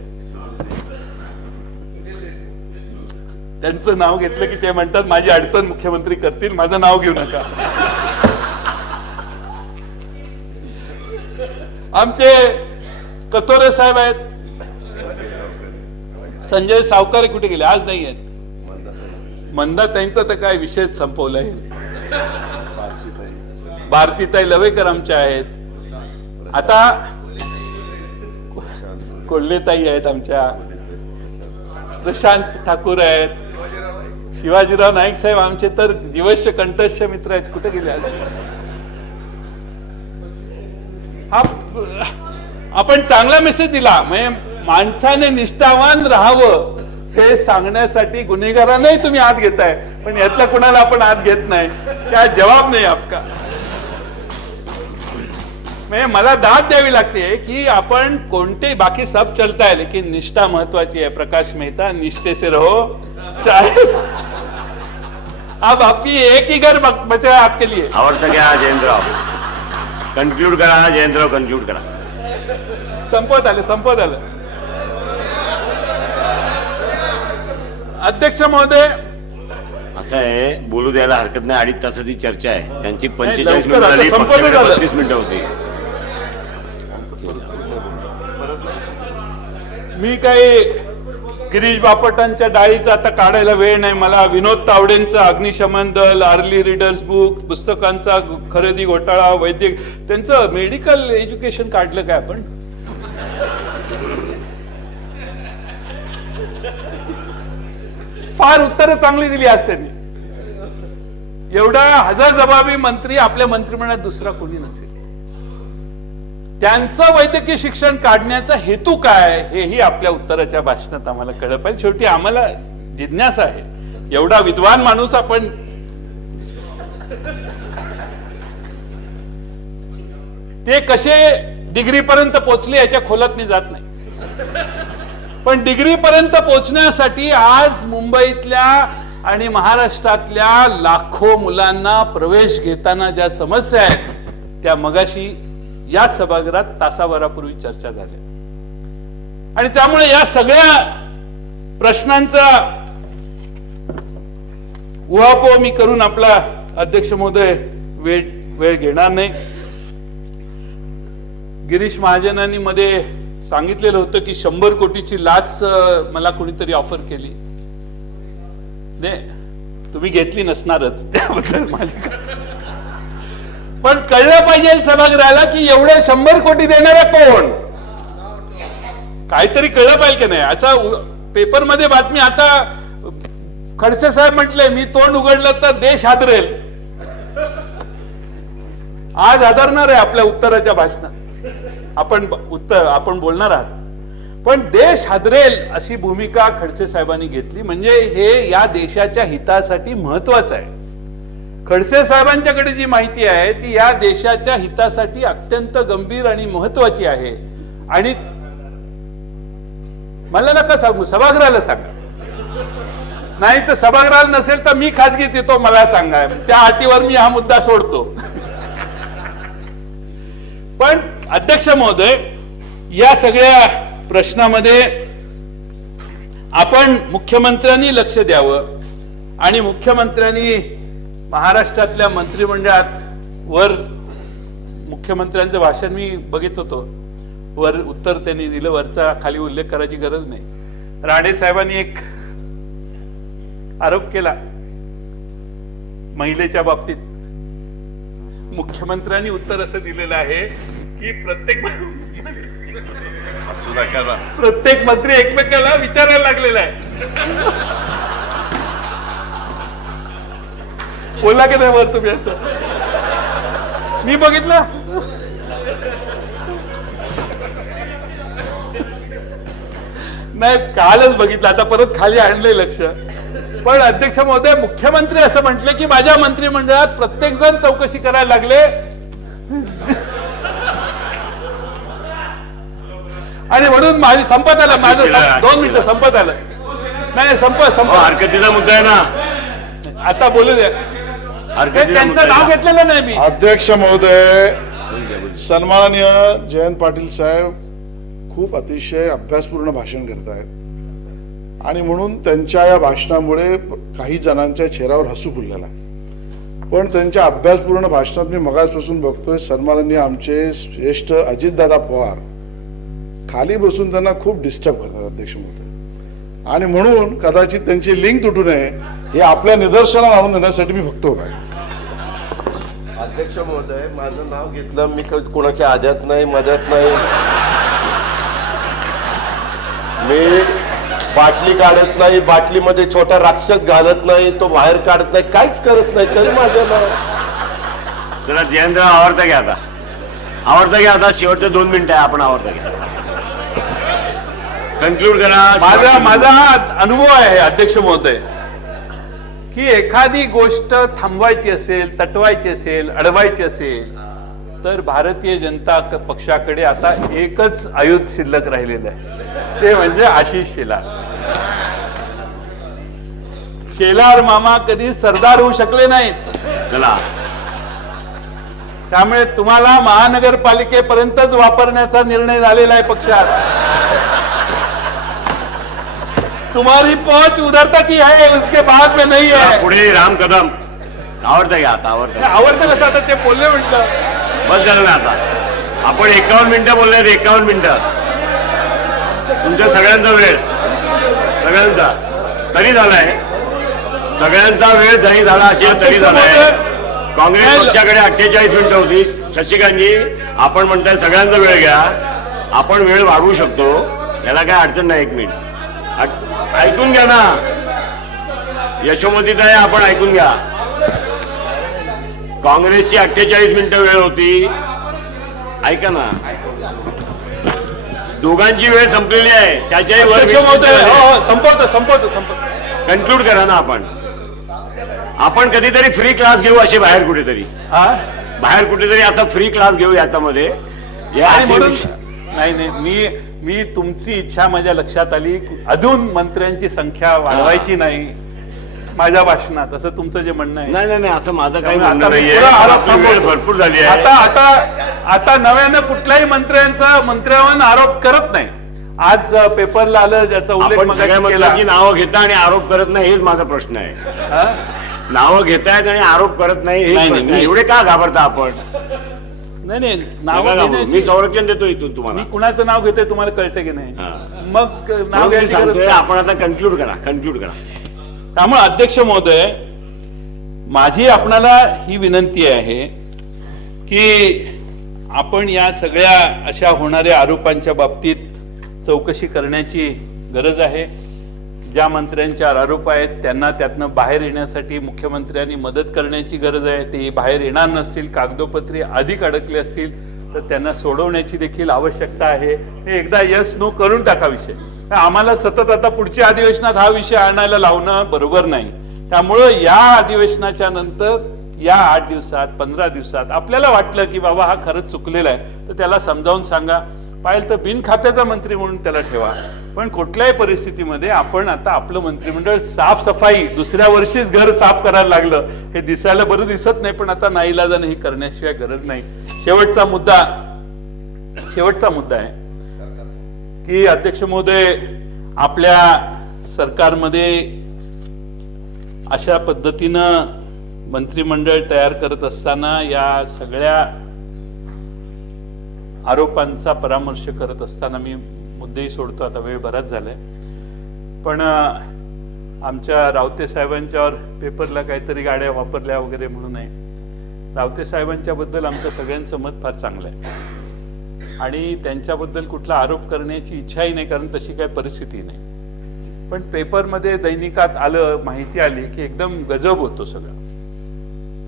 त्यांचं नाव घेतलं की ते म्हणतात माझी अडचण मुख्यमंत्री करतील, माझं नाव घेऊ नका. आमचे कतोरे साहेब आहेत, संजय सावकारे कुठे गेले? आज नाही आहेत. मंदाताईंचा तर काय विषय संपवलाय. भारतीताई लवेकर आमच्या आहेत. आता कोल्हेताई आहेत आमच्या, प्रशांत ठाकूर आहेत, शिवाजीराव नाईक साहेब आमचे तर जीवश्य कंठस्थ मित्र आहेत. कुठे गेले आज? आपण चांगला मेसेज दिला. म्हणजे माणसाने निष्ठावान राहावं हे सांगण्यासाठी गुन्हेगारांनाही तुम्ही आत घेताय, पण यातल्या कुणाला आपण आत घेत नाही. क्या जवाब नाही आपका. म्हणजे मला दाद द्यावी लागते की आपण कोणते, बाकी सब चलता है लेकिन निष्ठा महत्वाची है. प्रकाश मेहता, निष्ठे से रहो शायद. अब आपकी एक ही घर बचा है आपके लिए. आवडतं क्या जयंतराव? कन्क्लूड करा जयंतराव, कन्क्लूड करा. संपत आलं. अध्यक्ष महोदय, असं आहे, बोलू द्यायला हरकत नाही. 2.5 तासाची चर्चा आहे. त्यांची 45 लवकर मिनिटं झाली, आता संपत पक्षाकडे झालं. 35 मिनिटं होती. मी काही गिरीश बापटांच्या डाळीचा आता काढायला वेळ नाही मला. विनोद तावडेंचा अग्निशमन दल, अर्ली रीडर्स बुक, पुस्तकांचा खरेदी घोटाळा, वैद्यक, त्यांचं मेडिकल एज्युकेशन काढलं काय आपण? फार उत्तरं चांगली दिली आज त्यांनी. एवढा हजरजबाबी मंत्री आपल्या मंत्रिमंडळात दुसरा कोणी नसेल. त्यांचं वैद्यकीय शिक्षण काढण्याचा हेतू काय हेही आपल्या उत्तराच्या भाषणात आम्हाला कळलं पाहिजे. शेवटी आम्हाला जिज्ञासा आहे. एवढा विद्वान माणूस आपण ते कसे डिग्री पर्यंत पोहोचले याच्या खोलात मी जात नाही, पण डिग्री पर्यंत पोहोचण्यासाठी आज मुंबईतल्या आणि महाराष्ट्रातल्या लाखो मुलांना प्रवेश घेताना ज्या समस्या आहेत त्या मगाशी याच सभागृहात तासाभरापूर्वी चर्चा झाल्या. आणि त्यामुळे या सगळ्या प्रश्नांचा उहापोह मी करून आपला अध्यक्ष महोदय वेळ घेणार नाही. गिरीश महाजनांनी मध्ये सांगितलेलं होतं की 100 कोटीची लाच मला कोणीतरी ऑफर केली. नाही, तुम्ही घेतली नसणारच, त्याबद्दल माझे. पण कळलं पाहिजे सभागृहाला की एवढे 100 कोटी देणारा कोण, काहीतरी कळलं पाहिजे की नाही. असं पेपरमध्ये बातमी आता खडसे साहेब म्हटले मी तोंड उघडलं तर देश हादरेल. आज हादरणार आहे आपल्या उत्तराच्या भाषणात. आपण बोलणार आहात, पण देश हादरेल अशी भूमिका खडसे साहेबांनी घेतली. म्हणजे हे या देशाच्या हितासाठी महत्वाचं आहे. खडसे साहेबांच्याकडे जी माहिती आहे ती या देशाच्या हितासाठी अत्यंत गंभीर आणि महत्वाची आहे. आणि मला नका सांगू, सभागृहाला सांगा. नाही तर सभागृहाला नसेल तर मी खाजगीत येतो, मला सांगा. त्या अटीवर मी हा मुद्दा सोडतो. पण अध्यक्ष महोदय, या सगळ्या प्रश्नामध्ये आपण मुख्यमंत्र्यांनी लक्ष द्यावं. आणि मुख्यमंत्र्यांनी महाराष्ट्रातल्या मंत्रिमंडळात वर मुख्यमंत्र्यांचं भाषण मी बघित होतो, वर उत्तर त्यांनी दिलं, वरचा खाली उल्लेख करायची गरज नाही. राणे साहेबांनी एक आरोप केला महिलेच्या बाबतीत. मुख्यमंत्र्यांनी उत्तर असं दिलेलं आहे की प्रत्येक मंत्री एकमेकाला विचारायला लागलेला आहे. बोला की नाही वर तुम्ही असं? मी बघितलं. नाही, कालच बघितलं, आता परत खाली आणलंय लक्ष. पण अध्यक्ष महोदय, मुख्यमंत्री असं म्हटले की माझ्या मंत्रिमंडळात प्रत्येक जण चौकशी करायला लागले. आणि म्हणून माझी संपत आलं माझं शिला. 2 मिनिटं संपत आलं नाही संपत हरकतीचा मुद्दा आहे ना, आता बोलू द्या हरकतीचा त्यांचं मुद्दा नाव आहे ना. घेतलेलं नाही मी अध्यक्ष महोदय, सन्माननीय जयंत पाटील साहेब खूप अतिशय अभ्यासपूर्ण भाषण करतायत आणि म्हणून त्यांच्या या भाषणामुळे काही जणांच्या चेहऱ्यावर हसू फुललेला आहे. पण त्यांच्या अभ्यासपूर्ण भाषणात मी मगासपासून बघतोय सन्माननीय आमचे श्रेष्ठ अजितदादा पवार खाली बसून त्यांना खूप डिस्टर्ब करतात अध्यक्ष महोदय, आणि म्हणून कदाचित त्यांची लिंक तुटू नये हे आपल्या निदर्शनात आणून देण्यासाठी मी बघतो काय. अध्यक्ष महोदय, माझं नाव घेतलं, मी कोणाच्या आद्यात नाही मध्यात नाही, मी बाटली काढत नाही, बाटलीमध्ये छोटा राक्षस घालत नाही, तो बाहेर काढत नाही, काहीच करत नाही, तरी माझं नाव. जरा जयंत आवडता घ्या आता, आवडता घ्या आता, शेवटचे 2 मिनिटं आहे, आपण आवडता घ्या, कन्क्लूड करा. माझा हा अनुभव आहे अध्यक्ष महोदय की एखादी गोष्ट थांबवायची असेल, तटवायची असेल, अडवायची असेल तर भारतीय जनता पक्षाकडे आता एकच आयुध शिल्लक राहिलेलं आहे, ते म्हणजे आशिष शेलार. शेलार मामा कधी सरदार होऊ शकले नाहीत, चला त्यामुळे तुम्हाला महानगरपालिकेपर्यंतच वापरण्याचा निर्णय झालेला आहे पक्षात. तुम्हारी पहुंच उधर तक ही है, उसके बाद में नहीं है. पुढे राम कदम, आवडता घ्या आता, आवडता घ्या. आवडतं कसं आता ते बोलले म्हटलं. बस झालं ना आता, आपण 51 मिनिटं बोलले, 51 मिनिटं तुमच्या सगळ्यांचा वेळ, सगळ्यांचा तरी झालाय, सगळ्यांचा वेळ जरी झाला असेल तरी झालाय. काँग्रेस पक्षाकडे 48 मिनिटं होती. शशिकांतजी, आपण म्हणताय सगळ्यांचा वेळ घ्या, आपण वेळ वाढवू शकतो, याला काय अडचण नाही. 1 मिनिट ऐकून घ्या ना, यशोमतीत आहे, आपण ऐकून घ्या. काँग्रेसची 48 मिनिटं वेळ होती, ऐका ना, दोघांची वेळ संपलेली आहे, त्याच्याही वर अध्यक्ष महोदय, संपवतो. कन्क्लूड करा ना. आपण कधीतरी फ्री क्लास घेऊ, असे बाहेर कुठेतरी, बाहेर कुठेतरी असा फ्री क्लास घेऊ याच्यामध्ये. नाही, मी तुमची इच्छा माझ्या लक्षात आली, अजून मंत्र्यांची संख्या वाढवायची नाही माझ्या भाषणात, असं तुमचं जे म्हणणं आहे. नाही, असं माझं काही आता म्हणणं मी नाहीये. पुरा आरोप आपली वेळ थांबवतो. भरपूर झाली आहे. आता नव्यानं कुठल्याही मंत्र्यावर आरोप करत नाही. आज पेपरला आलं, ज्याचा उल्लेख आपण सगळ्या मगाशी केला. मंत्र्यांची नावं घेता आणि आरोप करत नाही, हेच माझा प्रश्न आहे. नावं घेतायत आणि आरोप करत नाही, हेच प्रश्न आहे. एवढे का घाबरता आपण? नाही नाव नका घाबरू. घेण्याची- मी संरक्षण देतो इथून तुम्हाला. मी कुणाचं नाव घेतोय तुम्हाला कळतं की नाही? हा. मग नाव म्हणून मी घ्यायची गरज सांगतोय, काय? आपण आता कन्क्लूड करा. त्यामुळे अध्यक्ष महोदय, माझी आपणाला ही विनंती आहे की आपण या सगळ्या अशा होणाऱ्या आरोपांच्या बाबतीत चौकशी करण्याची गरज आहे. ज्या मंत्र्यांच्यावर आरोप आहेत त्यांना त्यातनं बाहेर येण्यासाठी मुख्यमंत्र्यांनी मदत करण्याची गरज आहे. ते बाहेर येणार नसतील, कागदोपत्री अधिक अडकले असतील तर त्यांना सोडवण्याची देखील आवश्यकता आहे. हे एकदा यस नो करून टाका विषय. आम्हाला सतत आता पुढच्या अधिवेशनात हा विषय आणायला लावणं बरोबर नाही. त्यामुळं या अधिवेशनाच्या नंतर या 8 दिवसात 15 दिवसात आपल्याला वाटलं की बाबा हा खरंच चुकलेला आहे तर त्याला समजावून सांगा. पाहिलं तर बिनखात्याचा मंत्री म्हणून त्याला ठेवा, पण कुठल्याही परिस्थितीमध्ये आपण आता आपलं मंत्रिमंडळ साफसफाई, दुसऱ्या वर्षीच घर साफ करायला लागलं, हे दिसायला बरं दिसत नाही, पण आता नाईलाजाने ही करण्याशिवाय गरज नाही. शेवटचा मुद्दा आहे की अध्यक्ष महोदय, आपल्या सरकारमध्ये अशा पद्धतीनं मंत्रिमंडळ तयार करत असताना या सगळ्या आरोपांचा परामर्श करत असताना मी मुद्देही सोडतो, आता वेळ बराच झालाय. पण आमच्या रावते साहेबांच्यावर पेपरला काहीतरी गाड्या वापरल्या वगैरे म्हणून आहे. रावते साहेबांच्या बद्दल आमच्या सगळ्यांचं मत फार चांगलं आहे आणि त्यांच्याबद्दल कुठला आरोप करण्याची इच्छाही नाही, कारण तशी काही परिस्थिती नाही. पण पेपरमध्ये दैनिकात आलं, माहिती आली की एकदम गजब होतो सगळं.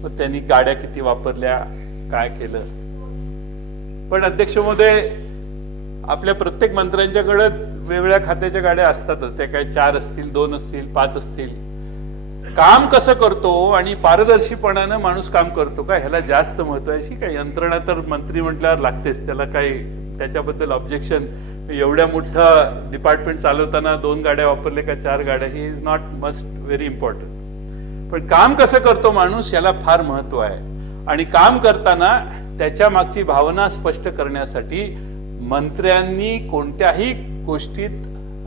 मग त्यांनी गाड्या किती वापरल्या, काय केलं. पण अध्यक्ष महोदय, आपल्या प्रत्येक मंत्र्यांच्याकडे वेगवेगळ्या खात्याच्या गाड्या असतातच. त्या काय 4 असतील, 2 असतील, 5 असतील. काम कसं करतो आणि पारदर्शीपणानं माणूस काम करतो का, ह्याला जास्त महत्व आहे. अशी काय यंत्रणा तर मंत्री म्हटल्यावर लागतेच, त्याला काही त्याच्याबद्दल ऑब्जेक्शन एवढ्या मोठं डिपार्टमेंट चालवताना 2 गाड्या वापरले का 4 गाड्या, he is not must very important. पण काम कसं करतो माणूस याला फार महत्व आहे. आणि काम करताना त्याच्या मागची भावना स्पष्ट करण्यासाठी मंत्र्यांनी कोणत्याही गोष्टीत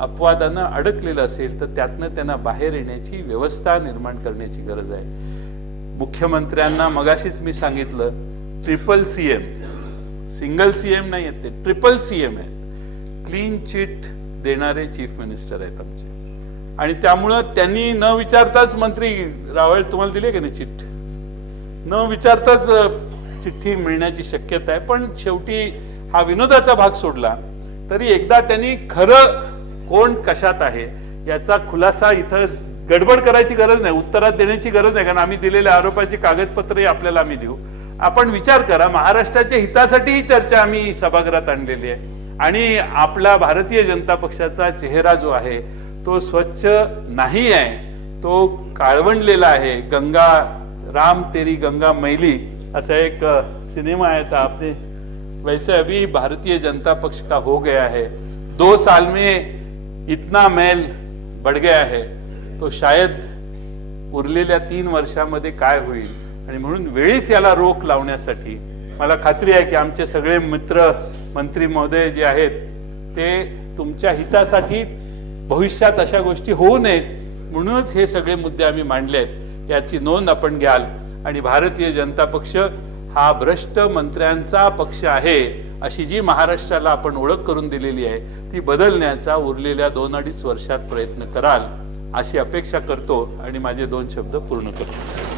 अपवादानं अडकलेलं असेल तर त्यातनं त्यांना बाहेर येण्याची व्यवस्था निर्माण करण्याची गरज आहे. मुख्यमंत्र्यांना मगाशीच मी सांगितलं, ट्रिपल CM, सिंगल CM नाही आहेत, ते ट्रिपल CM आहेत. क्लीन चिट देणारे चीफ मिनिस्टर आहेत आमचे. आणि त्यामुळं त्यांनी न विचारताच, मंत्री रावळ तुम्हाला दिली की नाही चिठ्ठ, न विचारताच चिठ्ठी मिळण्याची शक्यता आहे. पण शेवटी हा विनोदाचा भाग सोडला तरी एकदा त्यांनी खरं कोण कशात आहे याचा खुलासा, इथं गडबड करायची गरज नाही, उत्तरात देण्याची गरज नाही, कारण आम्ही दिलेल्या आरोपाची कागदपत्रही आपल्याला आम्ही देऊ. आपण विचार करा, महाराष्ट्राच्या हितासाठी ही चर्चा आम्ही सभागृहात आणलेली आहे. आणि आपला भारतीय जनता पक्षाचा चेहरा जो आहे तो स्वच्छ नाही आहे, तो काळवंडलेला आहे. गंगा राम तेरी गंगा मैली असा एक सिनेमा आहे, तर आपने वैसे अभी भारतीय जनता पक्ष का हो गया है. 2 साल में इतना मैल बढ़ गया है, तो शायद उरलेल्या 3 वर्षामध्ये काय होईल. आणि म्हणून वेळीच याला रोख लावण्यासाठी मला खात्री आहे की आमचे सगळे मित्र मंत्री महोदय जे आहेत ते तुमच्या हितासाठी भविष्यात अशा गोष्टी होऊ नयेत म्हणूनच हे सगळे मुद्दे आम्ही मांडले आहेत, याची नोंद आपण घ्याल. आणि भारतीय जनता पक्ष हा भ्रष्ट मंत्र्यांचा पक्ष आहे अशी जी महाराष्ट्राला आपण ओळख करून दिलेली आहे ती बदलण्याचा उरलेल्या 2-2.5 वर्षात प्रयत्न कराल अशी अपेक्षा करतो आणि माझे 2 शब्द पूर्ण करतो.